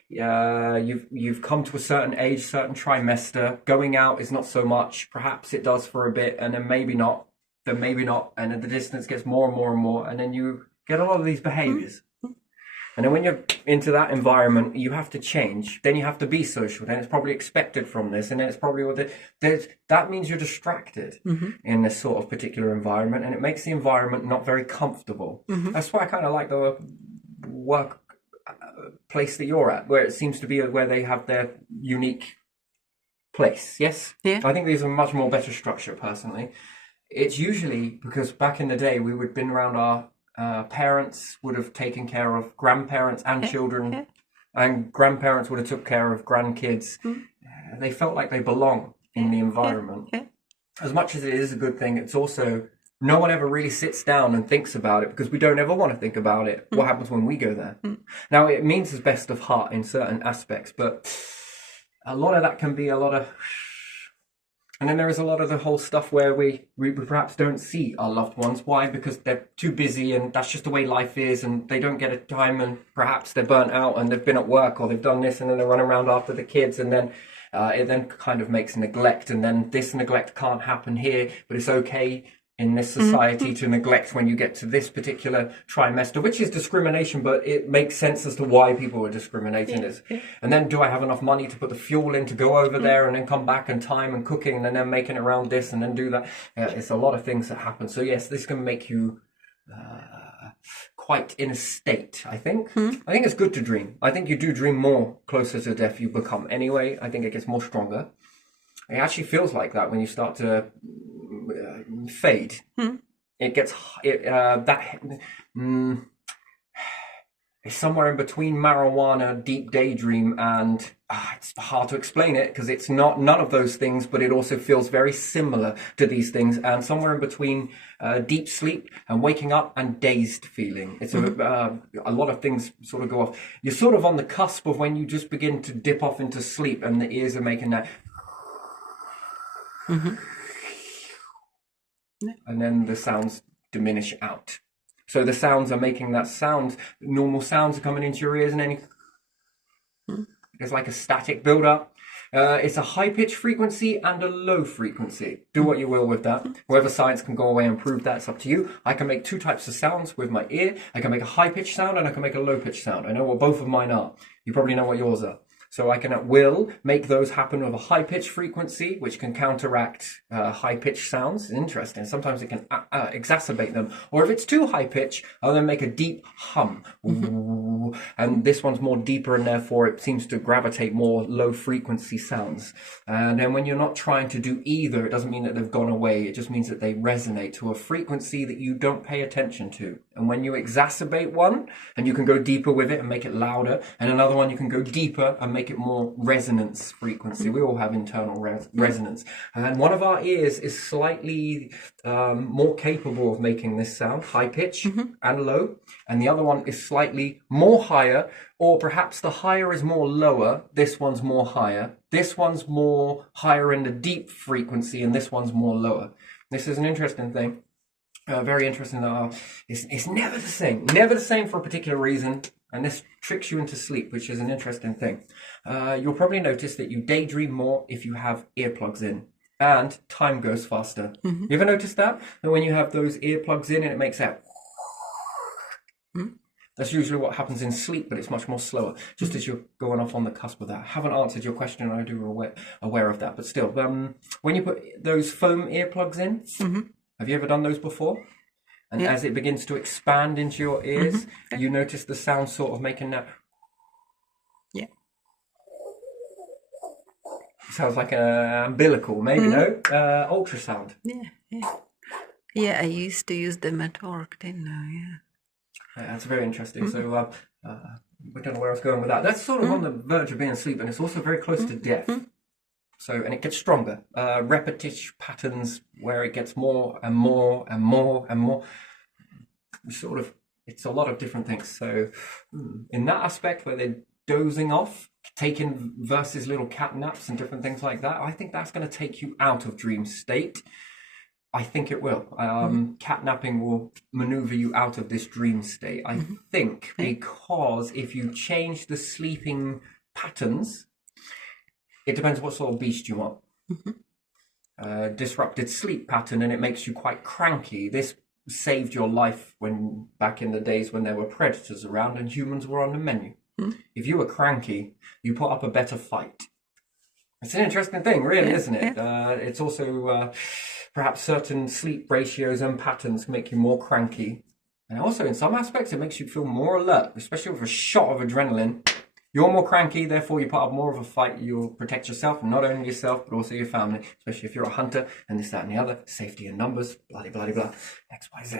You've come to a certain age, certain trimester. Going out is not so much. Perhaps it does for a bit, and then maybe not. Then maybe not, and then the distance gets more and more and more, and then you get a lot of these behaviors. And then when you're into that environment, you have to change. Then you have to be social. Then it's probably expected from this, and then it's probably that means you're distracted in this sort of particular environment, and it makes the environment not very comfortable. That's why I kind of like the work place that you're at, where it seems to be where they have their unique place. Yes, I think these are much more better structure personally. It's usually because back in the day we would have been around our parents would have taken care of grandparents and children, and grandparents would have took care of grandkids. They felt like they belong in the environment. As much as it is a good thing, it's also no one ever really sits down and thinks about it, because we don't ever want to think about it. What happens when we go there? Now, it means the best of heart in certain aspects, but a lot of that can be a lot of... And then there is a lot of the whole stuff where we perhaps don't see our loved ones. Why? Because they're too busy, and that's just the way life is, and they don't get a time, and perhaps they're burnt out and they've been at work, or they've done this, and then they're running around after the kids, and then it then kind of makes neglect, and then this neglect can't happen here, but it's okay in this society to neglect when you get to this particular trimester, which is discrimination, but it makes sense as to why people are discriminating. And then do I have enough money to put the fuel in to go over there and then come back, and time and cooking and then making it around this and then do that? It's a lot of things that happen. So yes, this can make you quite in a state, I think. I think it's good to dream. I think you do dream more closer to death you become anyway. I think it gets more stronger. It actually feels like that when you start to fade. It gets it's somewhere in between marijuana, deep daydream, and it's hard to explain it because it's none of those things, but it also feels very similar to these things, and somewhere in between deep sleep and waking up and dazed feeling. It's a lot of things sort of go off. You're sort of on the cusp of when you just begin to dip off into sleep and the ears are making that. And then the sounds diminish out. So the sounds are making that sound. Normal sounds are coming into your ears, and then there's like a static build up, It's a high pitch frequency and a low frequency. Do what you will with that. Whether science can go away and prove that, it's up to you. I can make two types of sounds with my ear. I can make a high pitch sound and I can make a low pitch sound. I know what both of mine are. You probably know what yours are. So I can at will make those happen with a high pitch frequency, which can counteract high pitch sounds. Interesting. Sometimes it can exacerbate them. Or if it's too high pitch, I'll then make a deep hum. And this one's more deeper and therefore it seems to gravitate more low frequency sounds. And then when you're not trying to do either, it doesn't mean that they've gone away. It just means that they resonate to a frequency that you don't pay attention to. And when you exacerbate one, and you can go deeper with it and make it louder, and another one you can go deeper and make it more resonance frequency. We all have internal resonance. And one of our ears is slightly more capable of making this sound, high pitch and low. And the other one is slightly more higher, or perhaps the higher is more lower. This one's more higher. This one's more higher in the deep frequency, and this one's more lower. This is an interesting thing. Very interesting. It's never the same for a particular reason, and this tricks you into sleep, which is an interesting thing. You'll probably notice that you daydream more if you have earplugs in, and time goes faster. You ever noticed that? That when you have those earplugs in and it makes that, that's usually what happens in sleep, but it's much more slower, just as you're going off on the cusp of that. I haven't answered your question, I do aware of that, but still, when you put those foam earplugs in, have you ever done those before? And as it begins to expand into your ears, you notice the sound sort of making that. Yeah. Sounds like an umbilical, maybe, no? Ultrasound. Yeah, I used to use them at work, didn't I? Yeah, that's very interesting. So, we don't know where I was going with that. That's sort of on the verge of being asleep, and it's also very close to death. So, and it gets stronger. Repetition patterns where it gets more and more and more and more. It's a lot of different things. So, in that aspect where they're dozing off, taking versus little cat naps and different things like that, I think that's going to take you out of dream state. I think it will. Catnapping will maneuver you out of this dream state, I think, because if you change the sleeping patterns, it depends what sort of beast you want. Disrupted sleep pattern, and it makes you quite cranky. This saved your life when back in the days when there were predators around and humans were on the menu. If you were cranky, you put up a better fight. It's an interesting thing, really, isn't it? It's also perhaps certain sleep ratios and patterns make you more cranky. And also in some aspects, it makes you feel more alert, especially with a shot of adrenaline. You're more cranky, therefore you put up more of a fight. You'll protect yourself, and not only yourself, but also your family, especially if you're a hunter, and this, that, and the other. Safety in numbers, blah, blah, blah, X, Y, Z.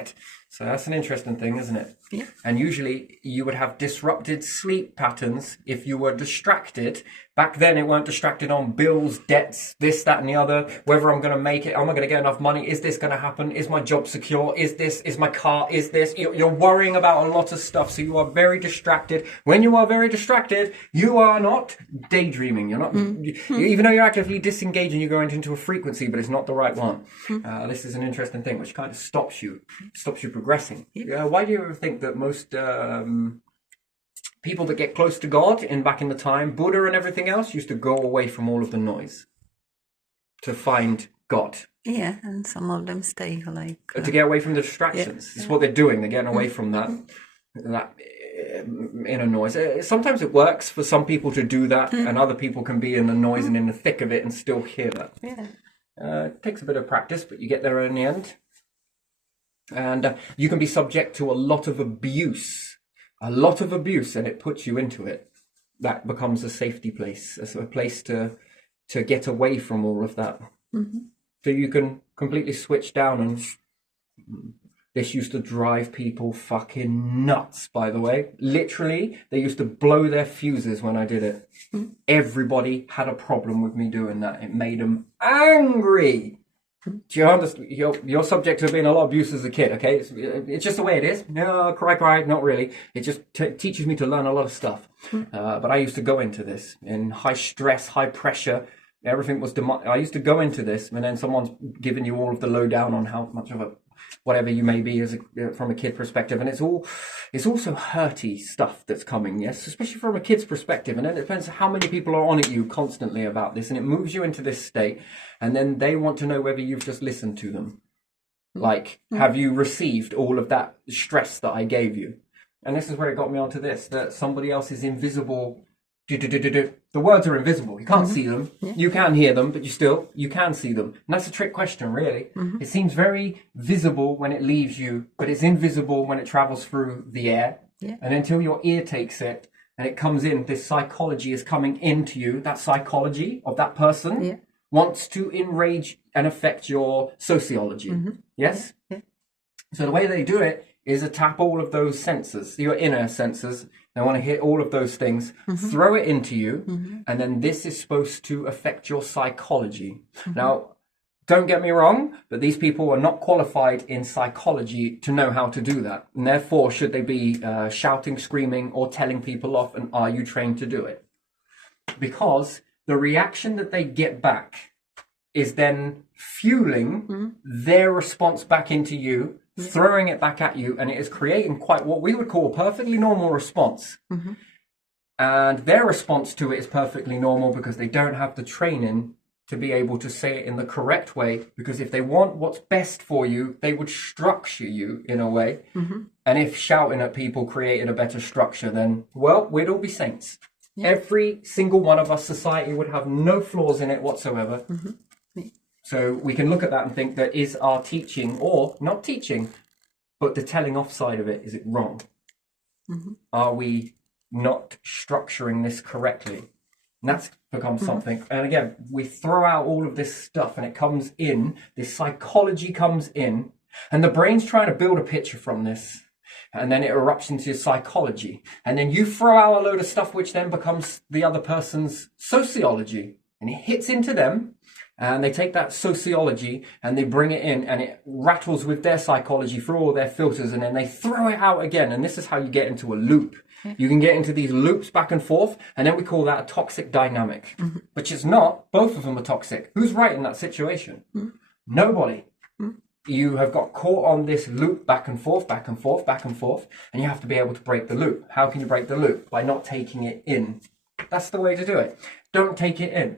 So that's an interesting thing, isn't it? Yeah. And usually you would have disrupted sleep patterns if you were distracted. Back then, it weren't distracted on bills, debts, this, that, and the other. Whether I'm going to make it, am I going to get enough money? Is this going to happen? Is my job secure? Is my car? Is this? You're worrying about a lot of stuff, so you are very distracted. When you are very distracted, you are not daydreaming. You're not, even though you're actively disengaging, you're going into a frequency, but it's not the right one. This is an interesting thing, which kind of stops you progressing. Why do you ever think that most people that get close to God back in the time, Buddha and everything else, used to go away from all of the noise to find God? Yeah, and some of them stay like to get away from the distractions. It's what they're doing. They're getting away from that inner noise. Sometimes it works for some people to do that, and other people can be in the noise and in the thick of it and still hear that. It takes a bit of practice, but you get there in the end. And you can be subject to a lot of abuse, and it puts you into it. That becomes a safety place, a place to get away from all of that. So you can completely switch down. And this used to drive people fucking nuts, by the way. Literally, they used to blow their fuses when I did it. Everybody had a problem with me doing that. It made them angry. Do you understand? You're subject to being a lot of abuse as a kid, okay? It's just the way it is. No, cry, not really. It just teaches me to learn a lot of stuff. But I used to go into this in high stress, high pressure Everything was I used to go into this, and then someone's giving you all of the lowdown on how much of a whatever you may be as from a kid perspective, and it's also hurty stuff that's coming, yes, especially from a kid's perspective. And then it depends how many people are on at you constantly about this, and it moves you into this state, and then they want to know whether you've just listened to them. Like, have you received all of that stress that I gave you? And this is where it got me onto this, that somebody else is invisible. The words are invisible. You can't see them. Yeah. You can hear them, but you can see them. And that's a trick question, really. It seems very visible when it leaves you, but it's invisible when it travels through the air. Yeah. And until your ear takes it and it comes in, this psychology is coming into you. That psychology of that person wants to enrage and affect your sociology. Yes? Yeah. So the way they do it is to tap all of those senses, your inner senses. They want to hit all of those things, throw it into you, and then this is supposed to affect your psychology. Now, don't get me wrong, but these people are not qualified in psychology to know how to do that. And therefore, should they be shouting, screaming, or telling people off, and are you trained to do it? Because the reaction that they get back is then fueling their response back into you, throwing it back at you, and it is creating quite what we would call a perfectly normal response. And their response to it is perfectly normal because they don't have the training to be able to say it in the correct way, because if they want what's best for you, they would structure you in a way. And if shouting at people created a better structure, then, well, we'd all be saints. Every single one of us, society would have no flaws in it whatsoever. So we can look at that and think that is our teaching, or not teaching, but the telling off side of it, is it wrong? Are we not structuring this correctly? And that's become something. And again, we throw out all of this stuff and it comes in, this psychology comes in, and the brain's trying to build a picture from this. And then it erupts into your psychology. And then you throw out a load of stuff which then becomes the other person's sociology. And it hits into them. And they take that sociology and they bring it in, and it rattles with their psychology through all their filters, and then they throw it out again. And this is how you get into a loop. You can get into these loops back and forth, and then we call that a toxic dynamic, which is not. Both of them are toxic. Who's right in that situation? Nobody. You have got caught on this loop back and forth, back and forth, back and forth, and you have to be able to break the loop. How can you break the loop? By not taking it in. That's the way to do it. Don't take it in.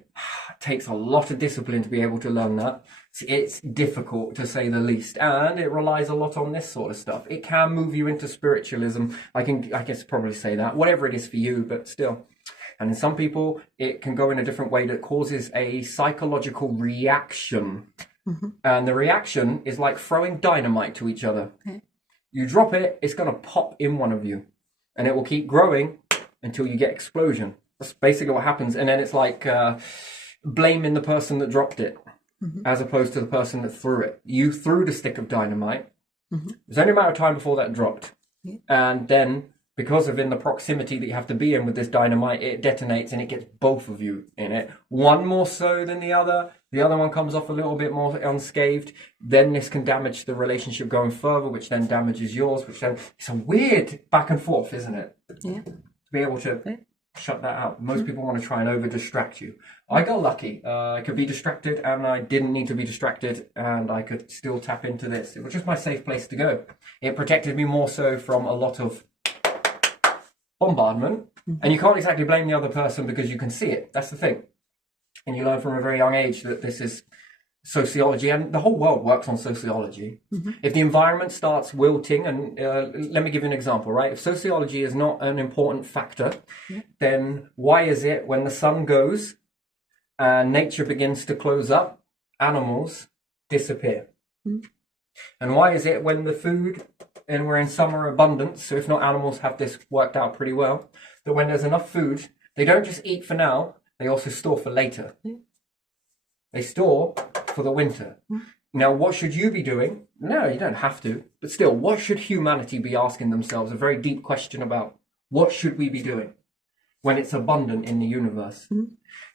It takes a lot of discipline to be able to learn that. It's difficult, to say the least, and it relies a lot on this sort of stuff. It can move you into spiritualism. I guess probably say that, whatever it is for you, but still. And in some people, it can go in a different way that causes a psychological reaction. And the reaction is like throwing dynamite to each other. You drop it, it's going to pop in one of you, and it will keep growing until you get explosion. That's basically what happens. And then it's like blaming the person that dropped it, as opposed to the person that threw it. You threw the stick of dynamite. There's only a matter of time before that dropped. And then, because of in the proximity that you have to be in with this dynamite, it detonates and it gets both of you in it. One more so than the other. The other one comes off a little bit more unscathed. Then this can damage the relationship going further, which then damages yours, which then... It's a weird back and forth, isn't it? To be able to shut that out. Most people want to try and over-distract you. I got lucky. I could be distracted, and I didn't need to be distracted, and I could still tap into this. It was just my safe place to go. It protected me more so from a lot of bombardment, and you can't exactly blame the other person because you can see it. That's the thing. And you learn from a very young age that this is sociology, and the whole world works on sociology. If the environment starts wilting, and let me give you an example, right? If sociology is not an important factor, then why is it when the sun goes and nature begins to close up, animals disappear? And why is it when the food, and we're in summer abundance, so if not animals have this worked out pretty well, that when there's enough food, they don't just eat for now, they also store for later. They store for the winter. Now, what should you be doing? No, you don't have to. But still, what should humanity be asking themselves? A very deep question about what should we be doing when it's abundant in the universe?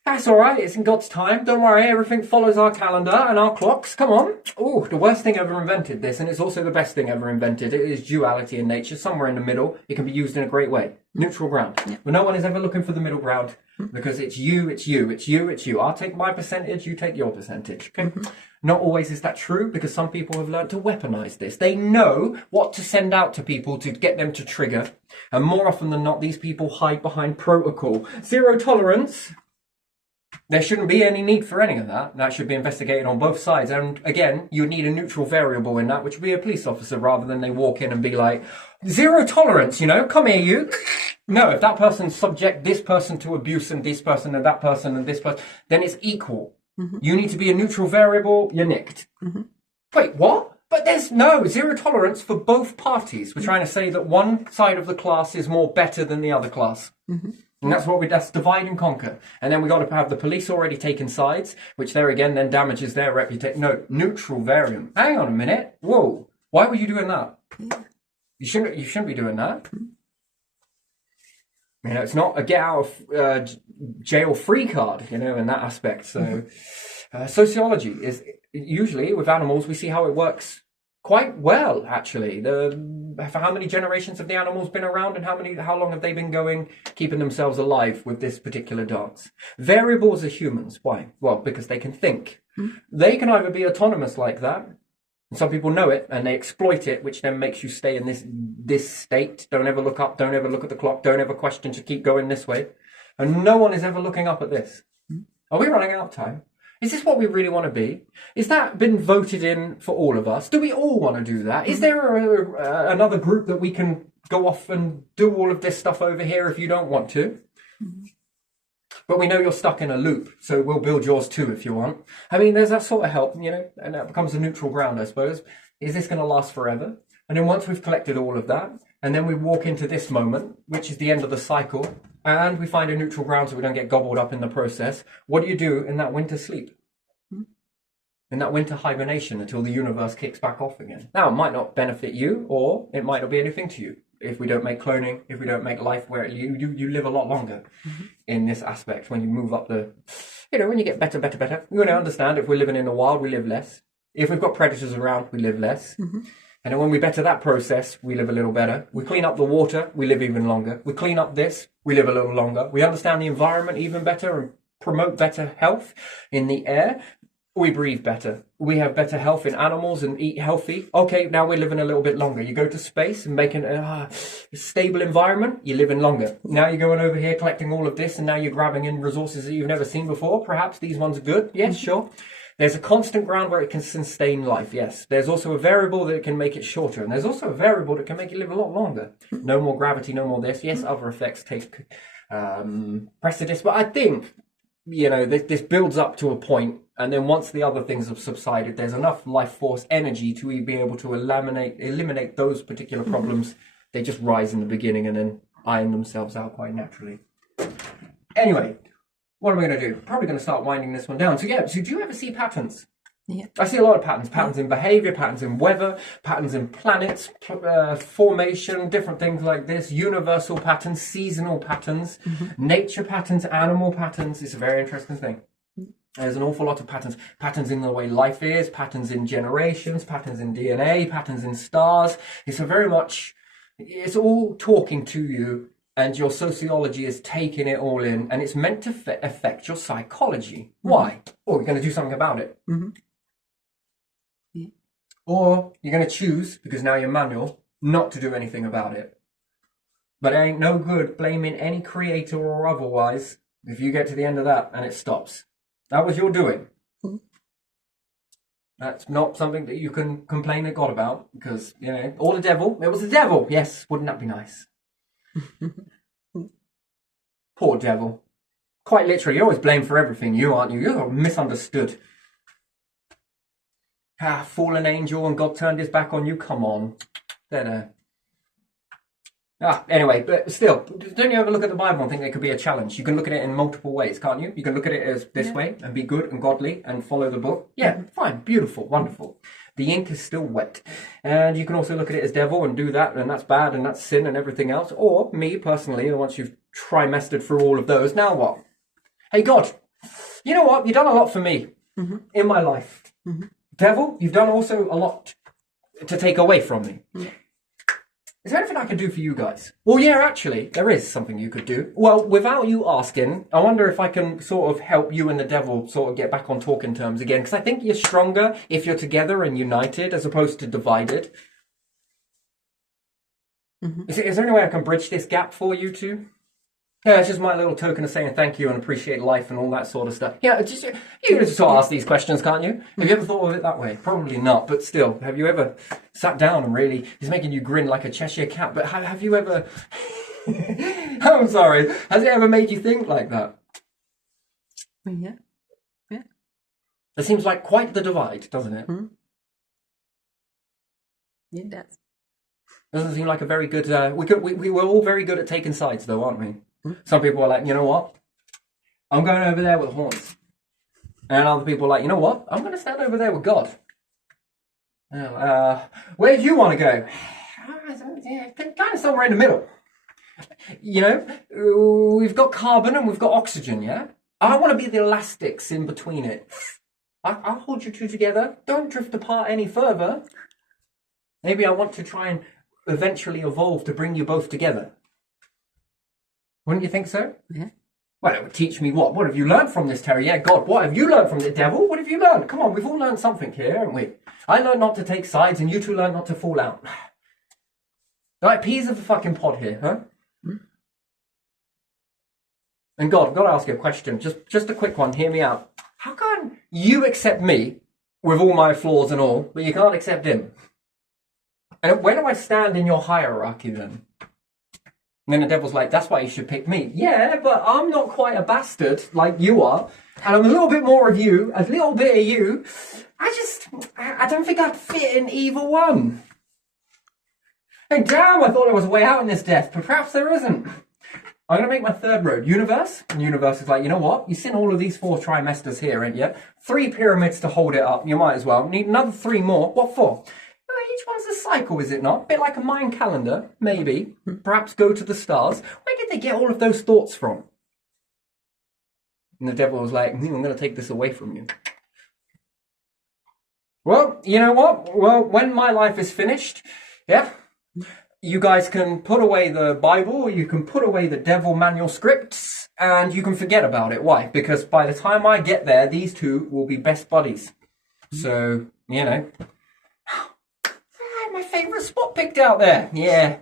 That's all right. It's in God's time. Don't worry. Everything follows our calendar and our clocks. Come on. Oh, the worst thing ever invented this, and it's also the best thing ever invented. It is duality in nature. Somewhere in the middle, it can be used in a great way. Neutral ground. Yeah. But no one is ever looking for the middle ground because it's you, it's you, it's you, it's you. I'll take my percentage. You take your percentage. Okay. Not always is that true because some people have learned to weaponize this. They know what to send out to people to get them to trigger. And more often than not, these people hide behind protocol. Zero tolerance. There shouldn't be any need for any of that. That should be investigated on both sides. And again, you need a neutral variable in that, which would be a police officer rather than they walk in and be like, zero tolerance, come here, you. No, if that person subject this person to abuse and this person and that person and this person, then it's equal. You need to be a neutral variable, you're nicked. Wait, what? But there's no zero tolerance for both parties. We're trying to say that one side of the class is more better than the other class. And that's divide and conquer. And then we got to have the police already taking sides, which there again then damages their reputation. No, neutral variant. Hang on a minute. Whoa. Why were you doing that? You shouldn't be doing that. It's not a get out of jail free card, in that aspect. So sociology is usually with animals, we see how it works quite well, actually. For how many generations have the animals been around and how long have they been going, keeping themselves alive with this particular dance? Variables are humans. Why? Well, because they can think. They can either be autonomous like that, and some people know it and they exploit it, which then makes you stay in this state. Don't ever look up, don't ever look at the clock, don't ever question to keep going this way. And no one is ever looking up at this. Are we running out of time? Is this what we really want to be? Is that been voted in for all of us? Do we all want to do that? Is there another group that we can go off and do all of this stuff over here if you don't want to? But we know you're stuck in a loop, so we'll build yours too if you want. There's that sort of help, and that becomes a neutral ground, I suppose. Is this going to last forever? And then once we've collected all of that, and then we walk into this moment, which is the end of the cycle, and we find a neutral ground so we don't get gobbled up in the process, what do you do in that winter sleep? In that winter hibernation until the universe kicks back off again? Now, it might not benefit you, or it might not be anything to you. If we don't make cloning, if we don't make life where you live a lot longer in this aspect, when you move up when you get better. You're going to understand if we're living in the wild, we live less. If we've got predators around, we live less. And then when we better that process, we live a little better. We clean up the water, we live even longer. We clean up this, we live a little longer. We understand the environment even better and promote better health in the air. We breathe better. We have better health in animals and eat healthy. Okay, now we're living a little bit longer. You go to space and making a stable environment, you're living longer. Now you're going over here collecting all of this and now you're grabbing in resources that you've never seen before. Perhaps these ones are good. Yes, sure. There's a constant ground where it can sustain life, yes. There's also a variable that can make it shorter. And there's also a variable that can make it live a lot longer. No more gravity, no more this. Yes, other effects take precedence. But I think, this builds up to a point. And then once the other things have subsided, there's enough life force energy to be able to eliminate those particular problems. They just rise in the beginning and then iron themselves out quite naturally. Anyway. What am I going to do? Probably going to start winding this one down. So do you ever see patterns? Yeah. I see a lot of patterns. Patterns in behavior, patterns in weather, patterns in planets, formation, different things like this. Universal patterns, seasonal patterns, nature patterns, animal patterns. It's a very interesting thing. There's an awful lot of patterns. Patterns in the way life is, patterns in generations, patterns in DNA, patterns in stars. It's all talking to you. And your sociology is taking it all in, and it's meant to affect your psychology. Why? Or you're going to do something about it. Yeah. Or you're going to choose, because now you're manual, not to do anything about it. But it ain't no good blaming any creator or otherwise if you get to the end of that and it stops. That was your doing. That's not something that you can complain to God about, because, or the devil. It was the devil. Yes, wouldn't that be nice? Poor devil. Quite literally, you're always blamed for everything, aren't you? You're misunderstood. Fallen angel and God turned his back on you? Come on. There. Anyway, but still, don't you ever look at the Bible and think there could be a challenge? You can look at it in multiple ways, can't you? You can look at it as this way and be good and godly and follow the book. Yeah, fine, beautiful, wonderful. The ink is still wet. And you can also look at it as devil and do that, and that's bad, and that's sin and everything else. Or me, personally, once you've trimestered through all of those, now what? Hey, God, you know what? You've done a lot for me in my life. Devil, you've done also a lot to take away from me. Is there anything I can do for you guys? Well, yeah, actually, there is something you could do. Well, without you asking, I wonder if I can sort of help you and the devil sort of get back on talking terms again, because I think you're stronger if you're together and united as opposed to divided. Is there any way I can bridge this gap for you two? Yeah, it's just my little token of saying thank you and appreciate life and all that sort of stuff. Yeah, just, you can just sort of ask these questions, can't you? Have you ever thought of it that way? Probably not, but still, have you ever sat down and really, he's making you grin like a Cheshire cat, but have you ever, I'm sorry, has it ever made you think like that? Yeah. It seems like quite the divide, doesn't it? It does. Doesn't seem like a very good, we were all very good at taking sides though, aren't we? Some people are like, you know what? I'm going over there with horns. And other people are like, you know what? I'm going to stand over there with God. Where do you want to go? Kind of somewhere in the middle. You know, we've got carbon and we've got oxygen, yeah? I want to be the elastics in between it. I'll hold you two together. Don't drift apart any further. Maybe I want to try and eventually evolve to bring you both together. Wouldn't you think so? Yeah. Well, it would teach me what? What have you learned from this, Terry? Yeah, God, what have you learned from the devil? What have you learned? Come on, we've all learned something here, haven't we? I learned not to take sides and you two learned not to fall out. Like peas of the fucking pod here, huh? And God, I've got to ask you a question. Just a quick one, hear me out. How come you accept me with all my flaws and all, but you can't accept him? And where do I stand in your hierarchy then? And then the devil's like, that's why you should pick me. Yeah, but I'm not quite a bastard like you are. And I'm a little bit more of you, a little bit of you. I don't think I'd fit in either one. Hey, damn, I thought there was a way out in this death, but perhaps there isn't. I'm going to make my third road. Universe? And Universe is like, you know what? You've seen all of these 4 trimesters here, ain't you? 3 pyramids to hold it up. You might as well. Need another 3 more. What for? Each one's a cycle, is it not? A bit like a Mayan calendar, maybe. Perhaps go to the stars. Where did they get all of those thoughts from? And the devil was like, I'm going to take this away from you. Well, you know what? Well, when my life is finished, yeah, you guys can put away the Bible, you can put away the devil manuscripts, and you can forget about it. Why? Because by the time I get there, these two will be best buddies. So, you know... my favourite spot picked out there. Yeah.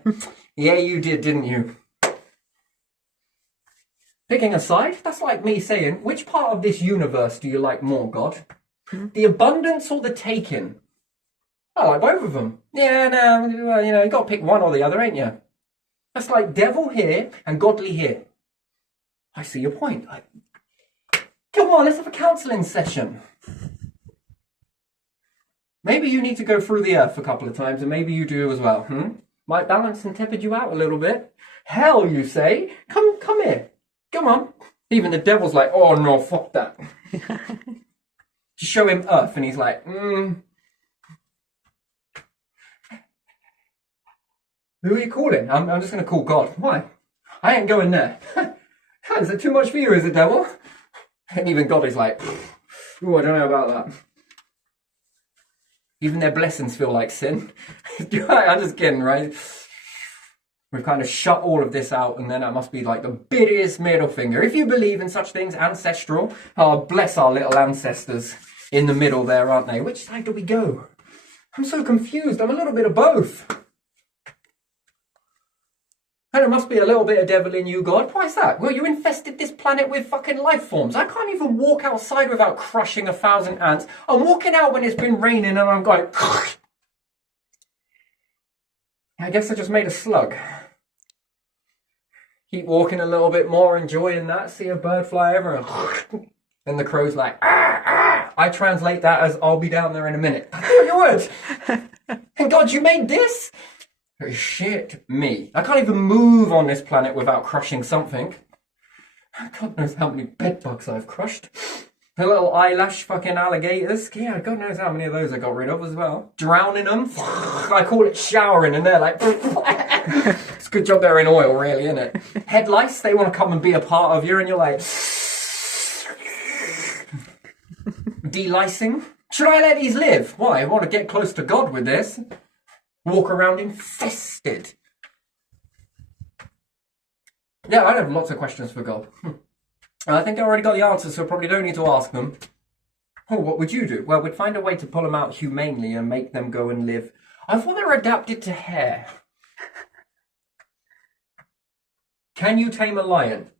Yeah, you did, didn't you? Picking a side? That's like me saying, which part of this universe do you like more, God? The abundance or the taking? I like both of them. Yeah, no, well, you know, you got to pick one or the other, ain't you? That's like devil here and godly here. I see your point. Come on, let's have a counselling session. Maybe you need to go through the earth a couple of times, and maybe you do as well. Might balance and temper you out a little bit. Hell, you say? Come here. Come on. Even the devil's like, oh no, fuck that. Just show him earth, and he's like, Who are you calling? I'm just going to call God. Why? I ain't going there. Is it too much for you, is it, devil? And even God is like, oh, I don't know about that. Even their blessings feel like sin. I'm just kidding, right? We've kind of shut all of this out, and then that must be like the biggest middle finger. If you believe in such things, ancestral, bless our little ancestors in the middle there, aren't they? Which side do we go? I'm so confused. I'm a little bit of both. And there must be a little bit of devil in you, God. Why is that? Well, you infested this planet with fucking life forms. I can't even walk outside without crushing 1,000 ants. I'm walking out when it's been raining and I'm going... I guess I just made a slug. Keep walking a little bit more, enjoying that. See a bird fly over and the crow's like... Ah, ah. I translate that as, I'll be down there in a minute. I thought you would. And God, you made this? Shit me. I can't even move on this planet without crushing something. God knows how many bedbugs I've crushed. The little eyelash fucking alligators. Yeah, God knows how many of those I got rid of as well. Drowning them. I call it showering and they're like... It's a good job they're in oil, really, isn't it? Head lice, they want to come and be a part of you and you're like... Delicing? Should I let these live? Why? I want to get close to God with this. Walk around infested. Yeah, I have lots of questions for God. I think I already got the answers, so I probably don't need to ask them. Oh, what would you do? Well, we'd find a way to pull them out humanely and make them go and live. I thought they were adapted to hair. Can you tame a lion?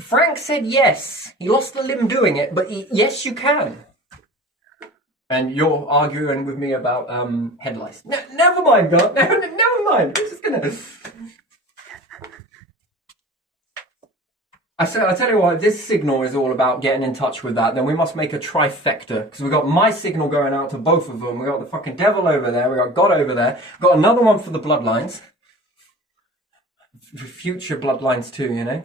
Frank said yes. He lost a limb doing it, but yes, you can. And you're arguing with me about head lice. Never mind, God. Never mind. We're just gonna. I tell you what, if this signal is all about getting in touch with that, then we must make a trifecta. Because we've got my signal going out to both of them. We've got the fucking devil over there. We've got God over there. We've got another one for the bloodlines. Future bloodlines too, you know.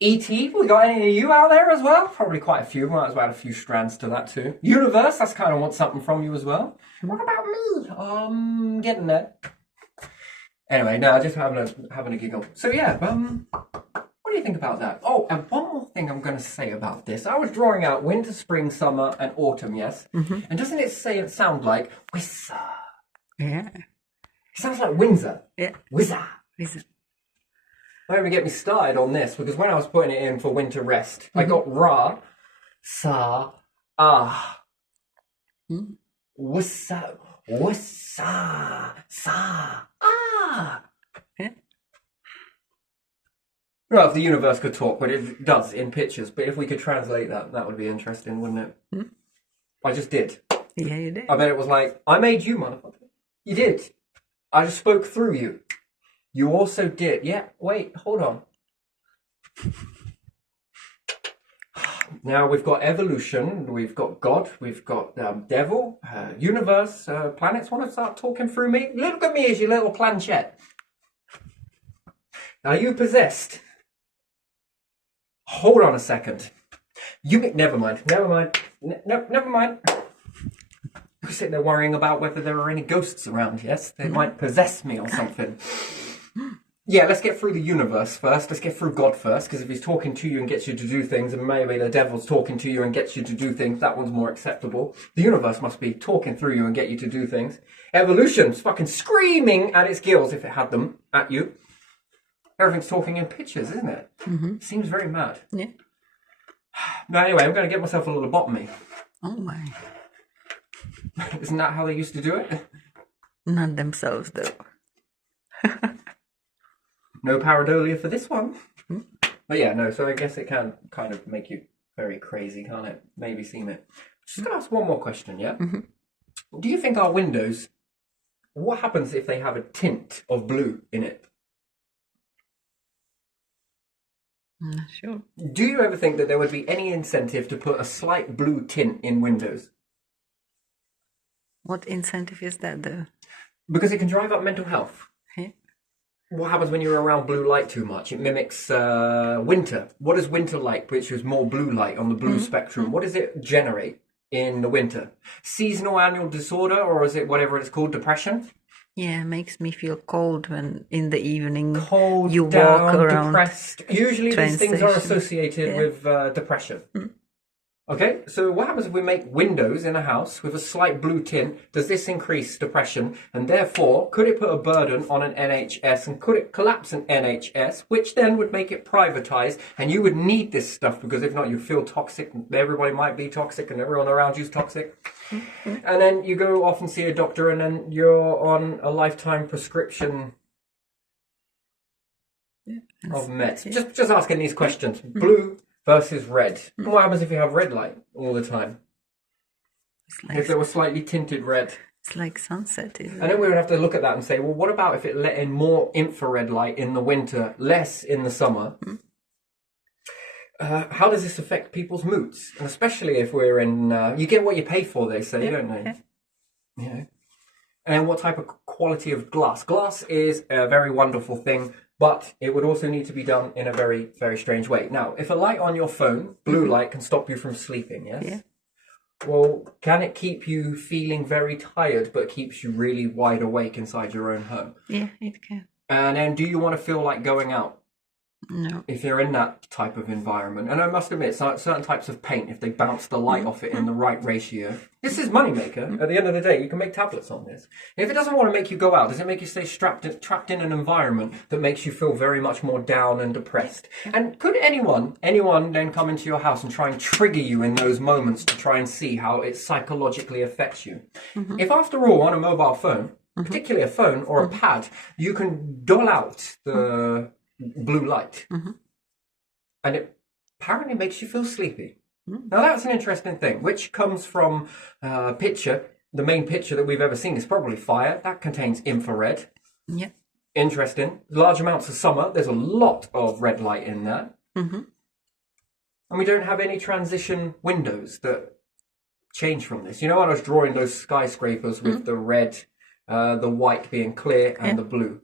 E.T., we got any of you out there as well? Probably quite a few. Might as well add a few strands to that too. Universe, that's kind of want something from you as well. What about me? Getting there. Anyway, no, just having a giggle. So yeah, what do you think about that? Oh, and one more thing I'm going to say about this. I was drawing out winter, spring, summer, and autumn, yes? Mm-hmm. And doesn't it sound like Windsor? Yeah. It sounds like Windsor. Yeah. Windsor. Don't even get me started on this, because when I was putting it in for winter rest, I got ra, sa, ah. Wissa, sa, ah. Yeah. Well, if the universe could talk, but it does in pictures. But if we could translate that, that would be interesting, wouldn't it? I just did. Yeah, you did. I bet it was like, I made you, motherfucker. You did. I just spoke through you. You also did. Yeah, wait, hold on. Now we've got evolution, we've got God, we've got devil, universe, planets. Want to start talking through me? Look at me as your little planchette. Are you possessed? Hold on a second. Never mind. Never mind. You're sitting there worrying about whether there are any ghosts around, yes? They might possess me or something. Yeah, let's get through the universe first. Let's get through God first, because if he's talking to you and gets you to do things, and maybe the devil's talking to you and gets you to do things, that one's more acceptable. The universe must be talking through you and get you to do things. Evolution's fucking screaming at its gills, if it had them, at you. Everything's talking in pictures, isn't it? Mm-hmm. Seems very mad. Yeah. No, anyway, I'm going to get myself a little lobotomy. Oh my. Isn't that how they used to do it? Not themselves, though. No pareidolia for this one. But yeah, no, so I guess it can kind of make you very crazy, can't it? Maybe seem it. Just going to ask one more question, yeah? Mm-hmm. Do you think our windows, what happens if they have a tint of blue in it? I'm not sure. Do you ever think that there would be any incentive to put a slight blue tint in windows? What incentive is that, though? Because it can drive up mental health. Yeah. What happens when you're around blue light too much? It mimics winter. What is winter like, which is more blue light on the blue spectrum? What does it generate in the winter? Seasonal annual disorder, or is it whatever it's called, depression? Yeah, it makes me feel cold when in the evening Cold, you down, walk around. Depressed. Usually these things are associated with depression. Okay, so what happens if we make windows in a house with a slight blue tint? Does this increase depression? And therefore, could it put a burden on an NHS? And could it collapse an NHS, which then would make it privatized? And you would need this stuff, because if not, you feel toxic. Everybody might be toxic, and everyone around you is toxic. And then you go off and see a doctor, and then you're on a lifetime prescription of meds. Just asking these questions. Blue versus red. What happens if you have red light all the time? Like, if there was slightly tinted red? It's like sunset, isn't it? And then we would have to look at that and say, well, what about if it let in more infrared light in the winter, less in the summer? How does this affect people's moods? And especially if we're in... you get what you pay for, they say, don't they? Yeah. And what type of quality of glass? Glass is a very wonderful thing, but it would also need to be done in a very, very strange way. Now, if a light on your phone, blue light, can stop you from sleeping, yes? Yeah. Well, can it keep you feeling very tired, but keeps you really wide awake inside your own home? Yeah, it can. And then do you want to feel like going out? No. if you're in that type of environment. And I must admit, certain types of paint, if they bounce the light off it in the right ratio, this is moneymaker. At the end of the day, you can make tablets on this. If it doesn't want to make you go out, does it make you stay trapped in an environment that makes you feel very much more down and depressed? And could anyone then come into your house and try and trigger you in those moments to try and see how it psychologically affects you? If after all, on a mobile phone, particularly a phone or a pad, you can dull out the blue light, and it apparently makes you feel sleepy. Now that's an interesting thing, which comes from a picture. The main picture that we've ever seen is probably fire. That contains infrared. Yeah. Interesting. Large amounts of summer. There's a lot of red light in there. And we don't have any transition windows that change from this. You know, when I was drawing those skyscrapers with the red, the white being clear and the blue.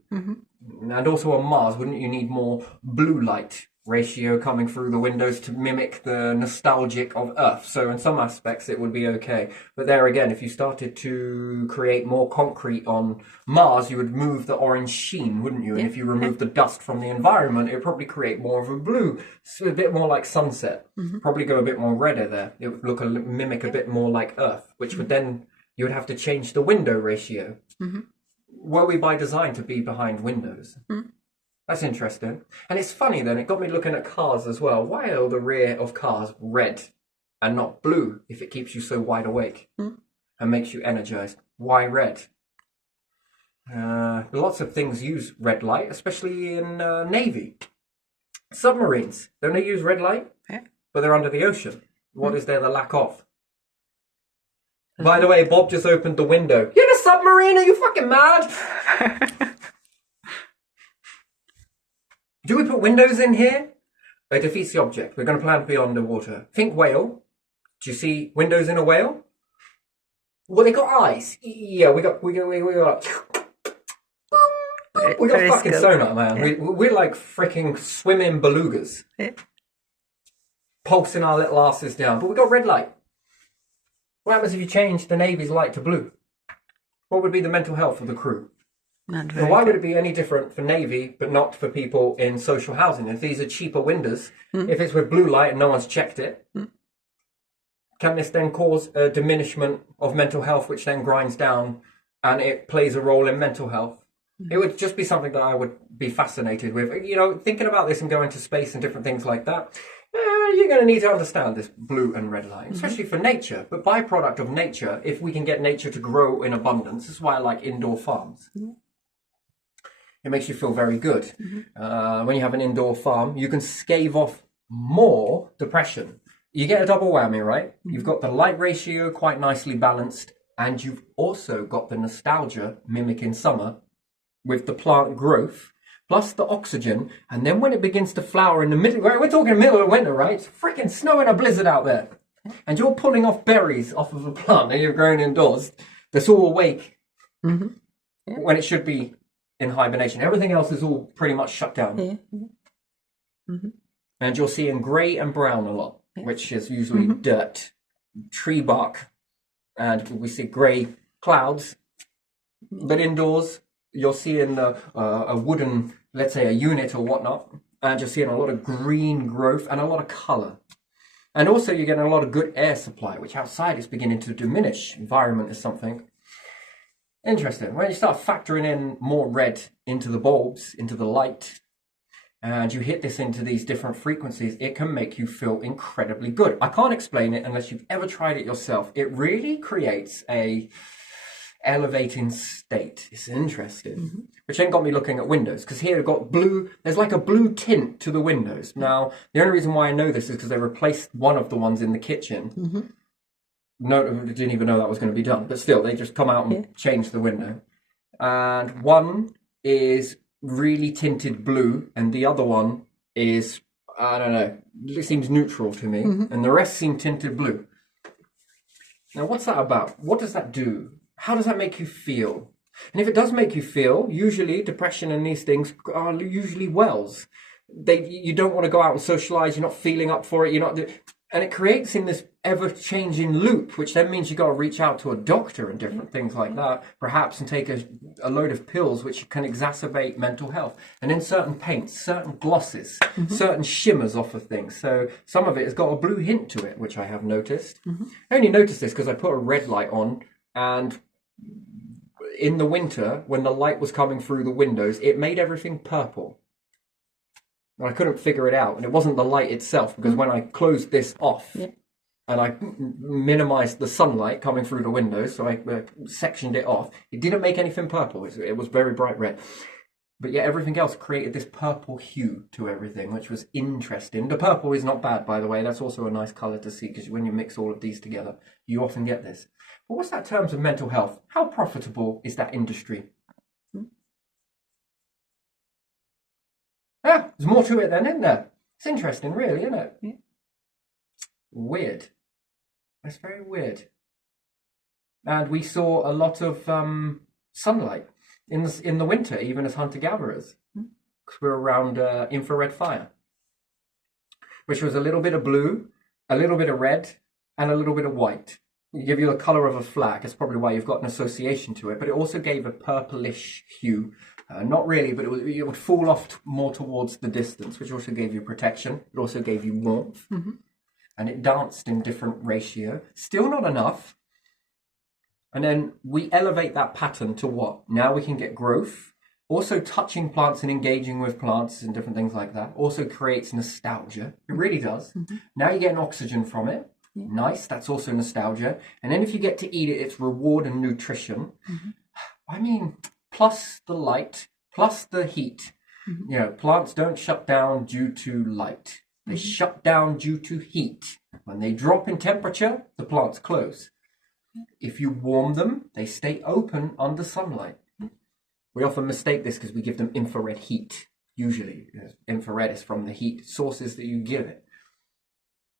And also on Mars, wouldn't you need more blue light ratio coming through the windows to mimic the nostalgic of Earth? So in some aspects it would be okay. But there again, if you started to create more concrete on Mars, you would move the orange sheen, wouldn't you? And if you remove the dust from the environment, it would probably create more of a blue. So a bit more like sunset. Probably go a bit more redder there. It would mimic a bit more like Earth, which would then, you would have to change the window ratio. Were we by design to be behind windows? That's interesting. And it's funny then, it got me looking at cars as well. Why are the rear of cars red and not blue if it keeps you so wide awake and makes you energized? Why red? Lots of things use red light, especially in Navy. Submarines, don't they use red light? Yeah. But they're under the ocean. What is there the lack of? By the way, Bob just opened the window. You're in a submarine? Are you fucking mad? Do we put windows in here? It defeats the object. We're going to plan to be underwater. Think whale. Do you see windows in a whale? Well, they got eyes. Yeah, we got fucking sonar, man. Yeah. We're like freaking swimming belugas. Yeah. Pulsing our little asses down. But we got red light. What happens if you change the Navy's light to blue? What would be the mental health of the crew? So why would it be any different for Navy but not for people in social housing? If these are cheaper windows, if it's with blue light and no one's checked it, can this then cause a diminishment of mental health, which then grinds down and it plays a role in mental health? It would just be something that I would be fascinated with. You know, thinking about this and going to space and different things like that, you're going to need to understand this blue and red light, especially for nature. But byproduct of nature, if we can get nature to grow in abundance, this is why I like indoor farms. It makes you feel very good. When you have an indoor farm, you can stave off more depression. You get a double whammy, right? You've got the light ratio quite nicely balanced, and you've also got the nostalgia mimicking summer with the plant growth, plus the oxygen. And then when it begins to flower in the middle, we're talking middle of winter, right? It's freaking snow and a blizzard out there. And you're pulling off berries off of a plant that you're growing indoors that's all awake when it should be in hibernation. Everything else is all pretty much shut down. And you're seeing grey and brown a lot, which is usually dirt, tree bark, and we see grey clouds. But indoors, you're seeing a wooden, let's say a unit or whatnot, and you're seeing a lot of green growth and a lot of colour. And also you're getting a lot of good air supply, which outside is beginning to diminish. Environment is something interesting. When you start factoring in more red into the bulbs, into the light, and you hit this into these different frequencies, it can make you feel incredibly good. I can't explain it unless you've ever tried it yourself. It really creates a elevating state. It's interesting. Which then got me looking at windows, because here we've got blue, there's like a blue tint to the windows. Now, the only reason why I know this is because they replaced one of the ones in the kitchen. No, I didn't even know that was going to be done, but still, they just come out and change the window. And one is really tinted blue, and the other one is, I don't know, it seems neutral to me, and the rest seem tinted blue. Now, what's that about? What does that do? How does that make you feel? And if it does make you feel, usually depression and these things are usually wells. You don't want to go out and socialize. You're not feeling up for it. And it creates in this ever-changing loop, which then means you got to reach out to a doctor and different things like that, perhaps, and take a load of pills which can exacerbate mental health. And then certain paints, certain glosses, certain shimmers off of things. So some of it has got a blue hint to it, which I have noticed. I only noticed this because I put a red light on, and in the winter, when the light was coming through the windows, it made everything purple. And I couldn't figure it out. And it wasn't the light itself, because when I closed this off and I minimized the sunlight coming through the windows, so I sectioned it off, it didn't make anything purple. It was very bright red. But yet everything else created this purple hue to everything, which was interesting. The purple is not bad, by the way. That's also a nice color to see, because when you mix all of these together, you often get this. But what's that in terms of mental health? How profitable is that industry? Yeah, there's more to it then, isn't there? It's interesting, really, isn't it? Yeah. Weird. That's very weird. And we saw a lot of sunlight in the winter, even as hunter-gatherers, because we were around infrared fire, which was a little bit of blue, a little bit of red, and a little bit of white. It give you the colour of a flag. That's probably why you've got an association to it. But it also gave a purplish hue. Not really, but it would fall off more towards the distance, which also gave you protection. It also gave you warmth. And it danced in different ratio. Still not enough. And then we elevate that pattern to what? Now we can get growth. Also touching plants and engaging with plants and different things like that. Also creates nostalgia. It really does. Now you get an oxygen from it. Nice, that's also nostalgia. And then if you get to eat it, it's reward and nutrition. I mean, plus the light, plus the heat. You know, plants don't shut down due to light. They shut down due to heat. When they drop in temperature, the plants close. If you warm them, they stay open under sunlight. We often mistake this because we give them infrared heat. Usually, infrared is from the heat sources that you give it.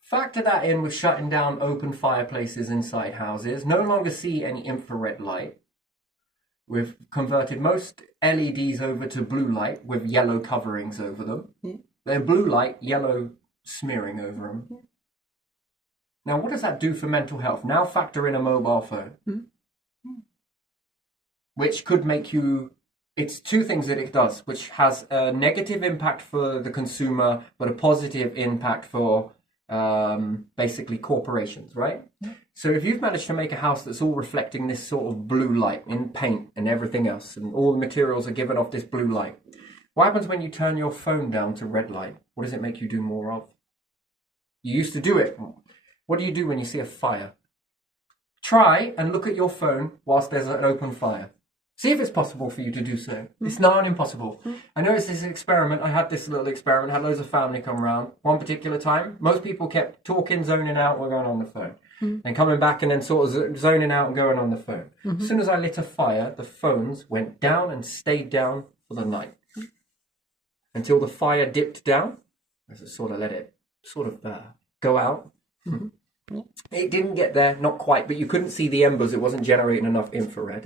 Factor that in with shutting down open fireplaces inside houses. No longer see any infrared light. We've converted most LEDs over to blue light with yellow coverings over them. They're blue light, yellow smearing over them. Now, what does that do for mental health? Now factor in a mobile phone, which could make you... It's two things that it does, which has a negative impact for the consumer, but a positive impact for basically corporations, right? So if you've managed to make a house that's all reflecting this sort of blue light in paint and everything else, and all the materials are given off this blue light, what happens when you turn your phone down to red light? What does it make you do more of? You used to do it. What do you do when you see a fire? Try and look at your phone whilst there's an open fire. See if it's possible for you to do so. It's not impossible. I know it's this experiment. I had this little experiment, had loads of family come around. One particular time, most people kept talking, zoning out, or going on the phone. And coming back and then sort of zoning out and going on the phone. As soon as I lit a fire, the phones went down and stayed down for the night. Until the fire dipped down. I sort of let it go out. It didn't get there, not quite, but you couldn't see the embers. It wasn't generating enough infrared.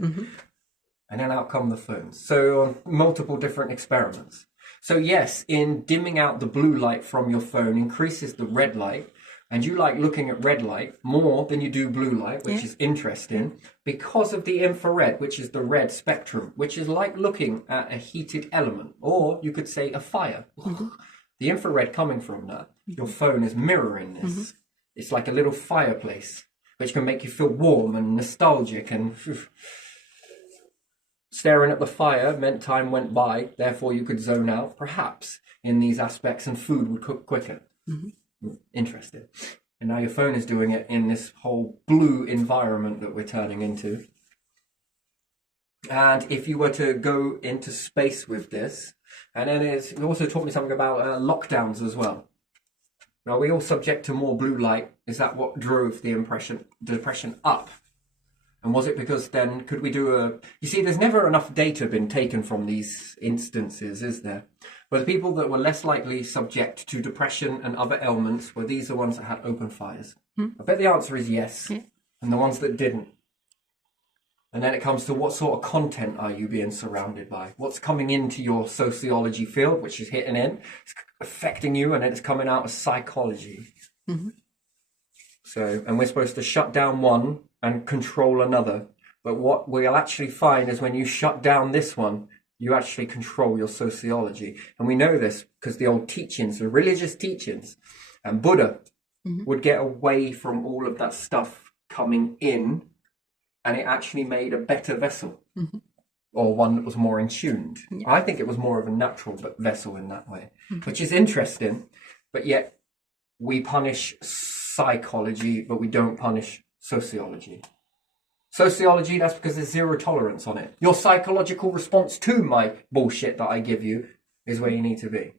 And then out come the phones. So on multiple different experiments. So yes, in dimming out the blue light from your phone increases the red light. And you like looking at red light more than you do blue light, which is interesting, because of the infrared, which is the red spectrum, which is like looking at a heated element, or you could say a fire. The infrared coming from that, your phone is mirroring this. It's like a little fireplace, which can make you feel warm and nostalgic, and staring at the fire meant time went by, therefore you could zone out, perhaps, in these aspects, and food would cook quicker. Interesting. And now your phone is doing it in this whole blue environment that we're turning into. And if you were to go into space with this, and then it also taught me something about lockdowns as well. Now, we all subject to more blue light. Is that what drove the depression up? And was it because then could we do you see, there's never enough data been taken from these instances, is there? But the people that were less likely subject to depression and other ailments were these the ones that had open fires. I bet the answer is yes. And the ones that didn't. And then it comes to what sort of content are you being surrounded by? What's coming into your sociology field, which is hitting in, it's affecting you, and then it's coming out as psychology. So, and we're supposed to shut down one and control another. But what we'll actually find is when you shut down this one, you actually control your sociology. And we know this because the old teachings, the religious teachings, and Buddha would get away from all of that stuff coming in, and it actually made a better vessel, or one that was more in tuned. Yeah. I think it was more of a natural vessel in that way, which is interesting, but yet we punish psychology, but we don't punish sociology. Sociology, that's because there's zero tolerance on it. Your psychological response to my bullshit that I give you is where you need to be.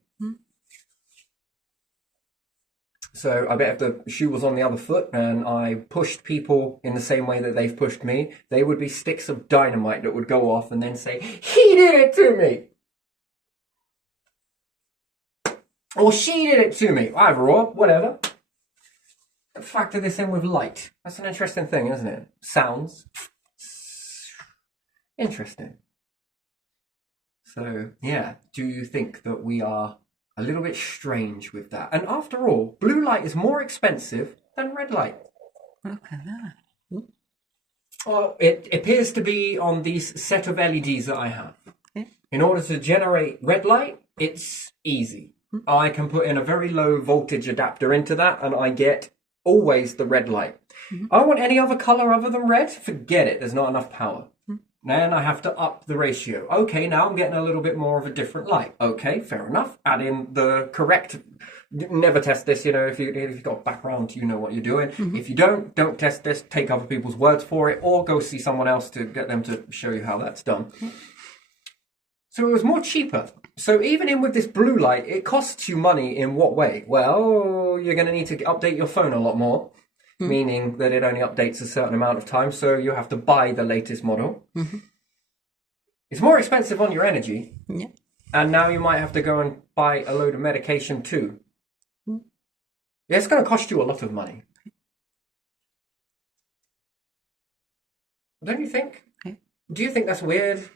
So I bet if the shoe was on the other foot and I pushed people in the same way that they've pushed me, they would be sticks of dynamite that would go off and then say, he did it to me! Or she did it to me. Either or, whatever. Factor this in with light. That's an interesting thing, isn't it? Sounds. Interesting. So, yeah. Do you think that we are a little bit strange with that? And after all, blue light is more expensive than red light. Look at that. Well, it appears to be on these set of LEDs that I have. In order to generate red light, it's easy. I can put in a very low voltage adapter into that and I get always the red light. I don't want any other color other than red. Forget it. There's not enough power. Then I have to up the ratio. Okay, now I'm getting a little bit more of a different light. Okay, fair enough. Add in the correct. Never test this. You know, if you've got a background, you know what you're doing. If you don't test this. Take other people's words for it, or go see someone else to get them to show you how that's done. So it was more cheaper. So even in with this blue light, it costs you money in what way? Well, you're going to need to update your phone a lot more, meaning that it only updates a certain amount of time, so you have to buy the latest model. It's more expensive on your energy, and now you might have to go and buy a load of medication too. Yeah, it's going to cost you a lot of money. Don't you think? Do you think that's weird?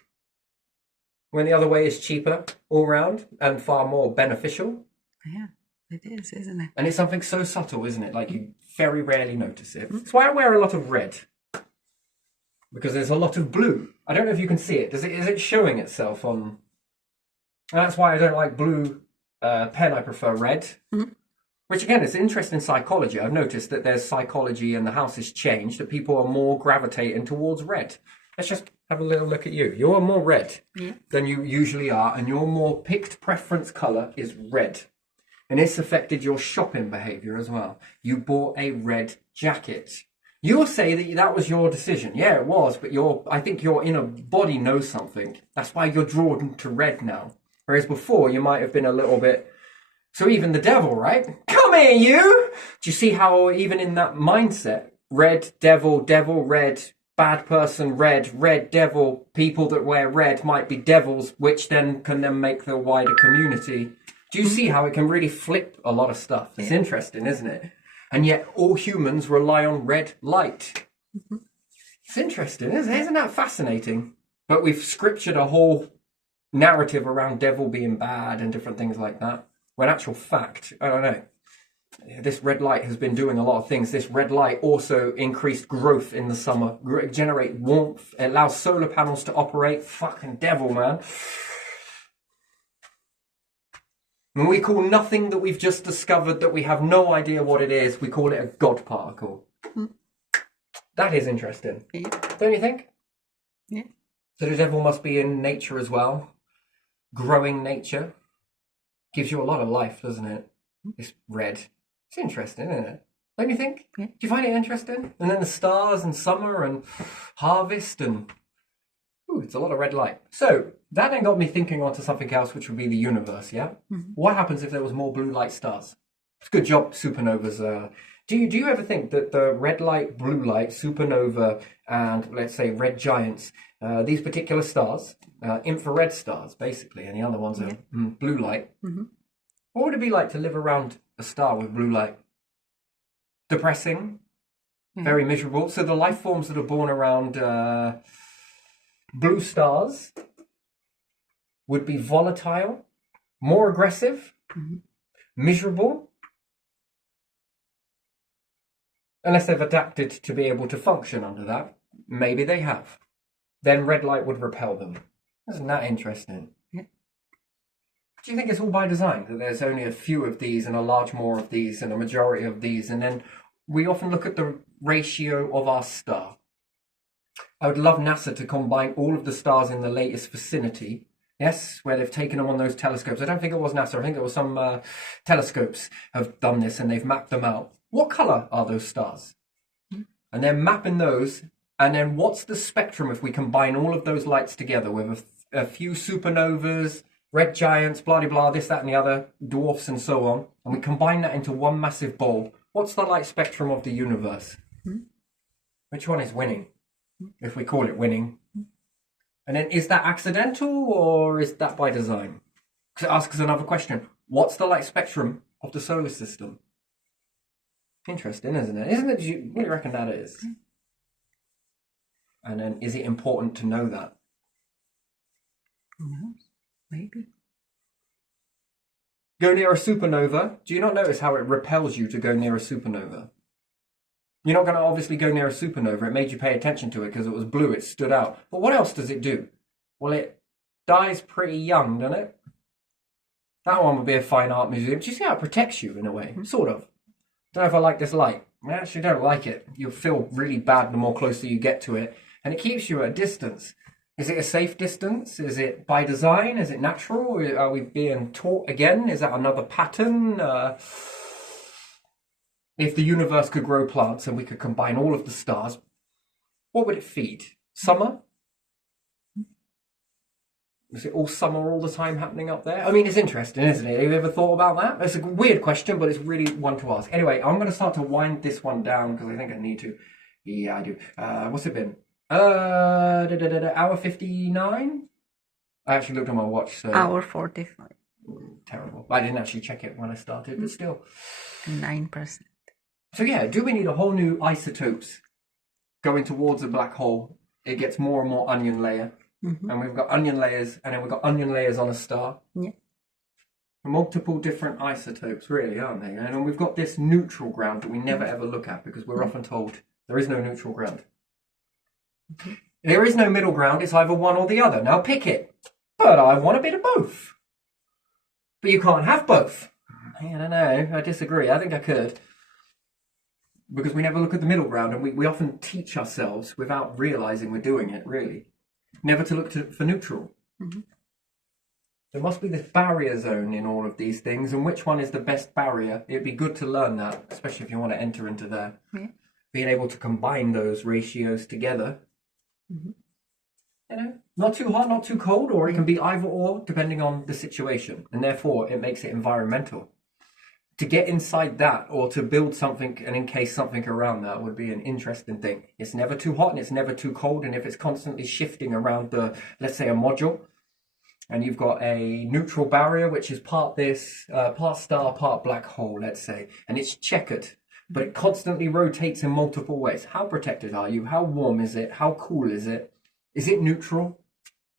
When the other way is cheaper all round and far more beneficial? Yeah, it is, isn't it? And it's something so subtle, isn't it? Like you very rarely notice it. That's why I wear a lot of red. Because there's a lot of blue. I don't know if you can see it. Is it showing itself on... And that's why I don't like blue pen. I prefer red. Which again, is interesting psychology. I've noticed that there's psychology and the house has changed, that people are more gravitating towards red. Let's just have a little look at you. You're more red than you usually are, and your more picked preference colour is red. And it's affected your shopping behaviour as well. You bought a red jacket. You'll say that was your decision. Yeah, it was, but I think your inner body knows something. That's why you're drawn to red now. Whereas before, you might have been a little bit... So even the devil, right? Come here, you! Do you see how even in that mindset, red, devil, red... bad person, red devil, people that wear red might be devils, which then can make the wider community. Do you see how it can really flip a lot of stuff? It's interesting, isn't it? And yet all humans rely on red light. It's interesting, isn't that fascinating? But we've scriptured a whole narrative around devil being bad and different things like that. When actual fact, I don't know. This red light has been doing a lot of things. This red light also increased growth in the summer, generate warmth, it allows solar panels to operate. Fucking devil, man. And we call nothing that we've just discovered that we have no idea what it is, we call it a God particle. That is interesting. Don't you think? Yeah. So the devil must be in nature as well. Growing nature. Gives you a lot of life, doesn't it? It's red. It's interesting, isn't it? Don't you think? Yeah. Do you find it interesting? And then the stars and summer and harvest and... Ooh, it's a lot of red light. So, that then got me thinking onto something else, which would be the universe, yeah? What happens if there was more blue light stars? It's a good job, supernovas. Do you ever think that the red light, blue light, supernova, and let's say red giants, these particular stars, infrared stars, basically, and the other ones are blue light, what would it be like to live around a star with blue light? Depressing, very miserable. So the life forms that are born around blue stars would be volatile, more aggressive, miserable. Unless they've adapted to be able to function under that. Maybe they have. Then red light would repel them. Isn't that interesting? Yeah. Do you think it's all by design, that there's only a few of these and a large more of these and a majority of these, and then we often look at the ratio of our star? I would love NASA to combine all of the stars in the latest vicinity. Yes, where they've taken them on those telescopes. I don't think it was NASA. I think it was some telescopes have done this and they've mapped them out. What color are those stars? And they're mapping those. And then what's the spectrum if we combine all of those lights together with a few supernovas, red giants, blah, blah, blah, this, that, and the other, dwarfs, and so on. And we combine that into one massive ball. What's the light spectrum of the universe? Which one is winning? If we call it winning. And then is that accidental or is that by design? Because it asks us another question. What's the light spectrum of the solar system? Interesting, isn't it? Isn't it? Do you really reckon that is? And then is it important to know that? Maybe. Go near a supernova. Do you not notice how it repels you to go near a supernova? You're not going to obviously go near a supernova. It made you pay attention to it because it was blue. It stood out. But what else does it do? Well, it dies pretty young, doesn't it? That one would be a fine art museum. Do you see how it protects you in a way? Sort of. Don't know if I like this light. I actually don't like it. You'll feel really bad the more closer you get to it. And it keeps you at a distance. Is it a safe distance? Is it by design? Is it natural? Are we being taught again? Is that another pattern? If the universe could grow plants and we could combine all of the stars, what would it feed? Summer? Is it all summer all the time happening up there? I mean, it's interesting, isn't it? Have you ever thought about that? It's a weird question, but it's really one to ask. Anyway, I'm going to start to wind this one down because I think I need to. Yeah, I do. What's it been? Hour 59? I actually looked at my watch. So Hour 45. Terrible. I didn't actually check it when I started, but still. 9%. So yeah, do we need a whole new isotopes going towards a black hole? It gets more and more onion layer. And we've got onion layers, and then we've got onion layers on a star. Yeah. Multiple different isotopes, really, aren't they? And then we've got this neutral ground that we never ever look at because we're often told there is no neutral ground. There is no middle ground. It's either one or the other. Now pick it. But I want a bit of both. But you can't have both. I don't know. I disagree. I think I could. Because we never look at the middle ground, and we often teach ourselves without realizing we're doing it, really. Never to look for neutral. There must be this barrier zone in all of these things, and which one is the best barrier? It'd be good to learn that, especially if you want to enter into there. Being able to combine those ratios together. You know, not too hot, not too cold, or it can be either or, depending on the situation, and therefore it makes it environmental. To get inside that, or to build something and encase something around that, would be an interesting thing. It's never too hot and it's never too cold, and if it's constantly shifting around the, let's say, a module, and you've got a neutral barrier which is part this, part star, part black hole, let's say, and it's checkered, but it constantly rotates in multiple ways. How protected are you? How warm is it? How cool is it? Is it neutral?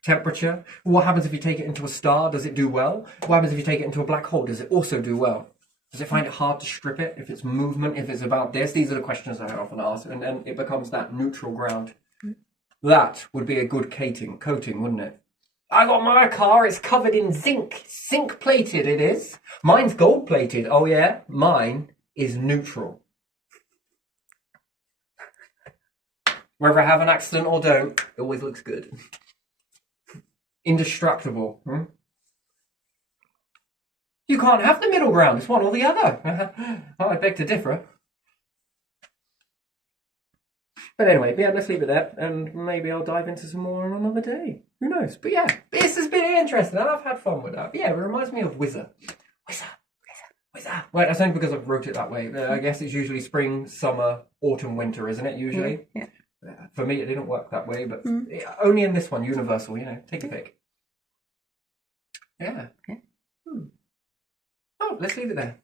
Temperature? What happens if you take it into a star? Does it do well? What happens if you take it into a black hole? Does it also do well? Does it find it hard to strip it? If it's movement, if it's about this? These are the questions I often ask, and then it becomes that neutral ground. That would be a good coating, wouldn't it? I got my car, it's covered in zinc. Zinc plated it is. Mine's gold plated. Oh yeah? Mine is neutral. Whether I have an accident or don't, it always looks good. Indestructible. You can't have the middle ground. It's one or the other. Oh, I beg to differ. But anyway, yeah, let's leave it there. And maybe I'll dive into some more on another day. Who knows? But yeah, this has been interesting. And I've had fun with that. But yeah, it reminds me of Whizzer. Whizzer. Well, that's only because I wrote it that way. I guess it's usually spring, summer, autumn, winter, isn't it? Usually. Yeah. For me, it didn't work that way. But only in this one, universal, take a pick. Yeah. Okay. Oh, let's leave it there.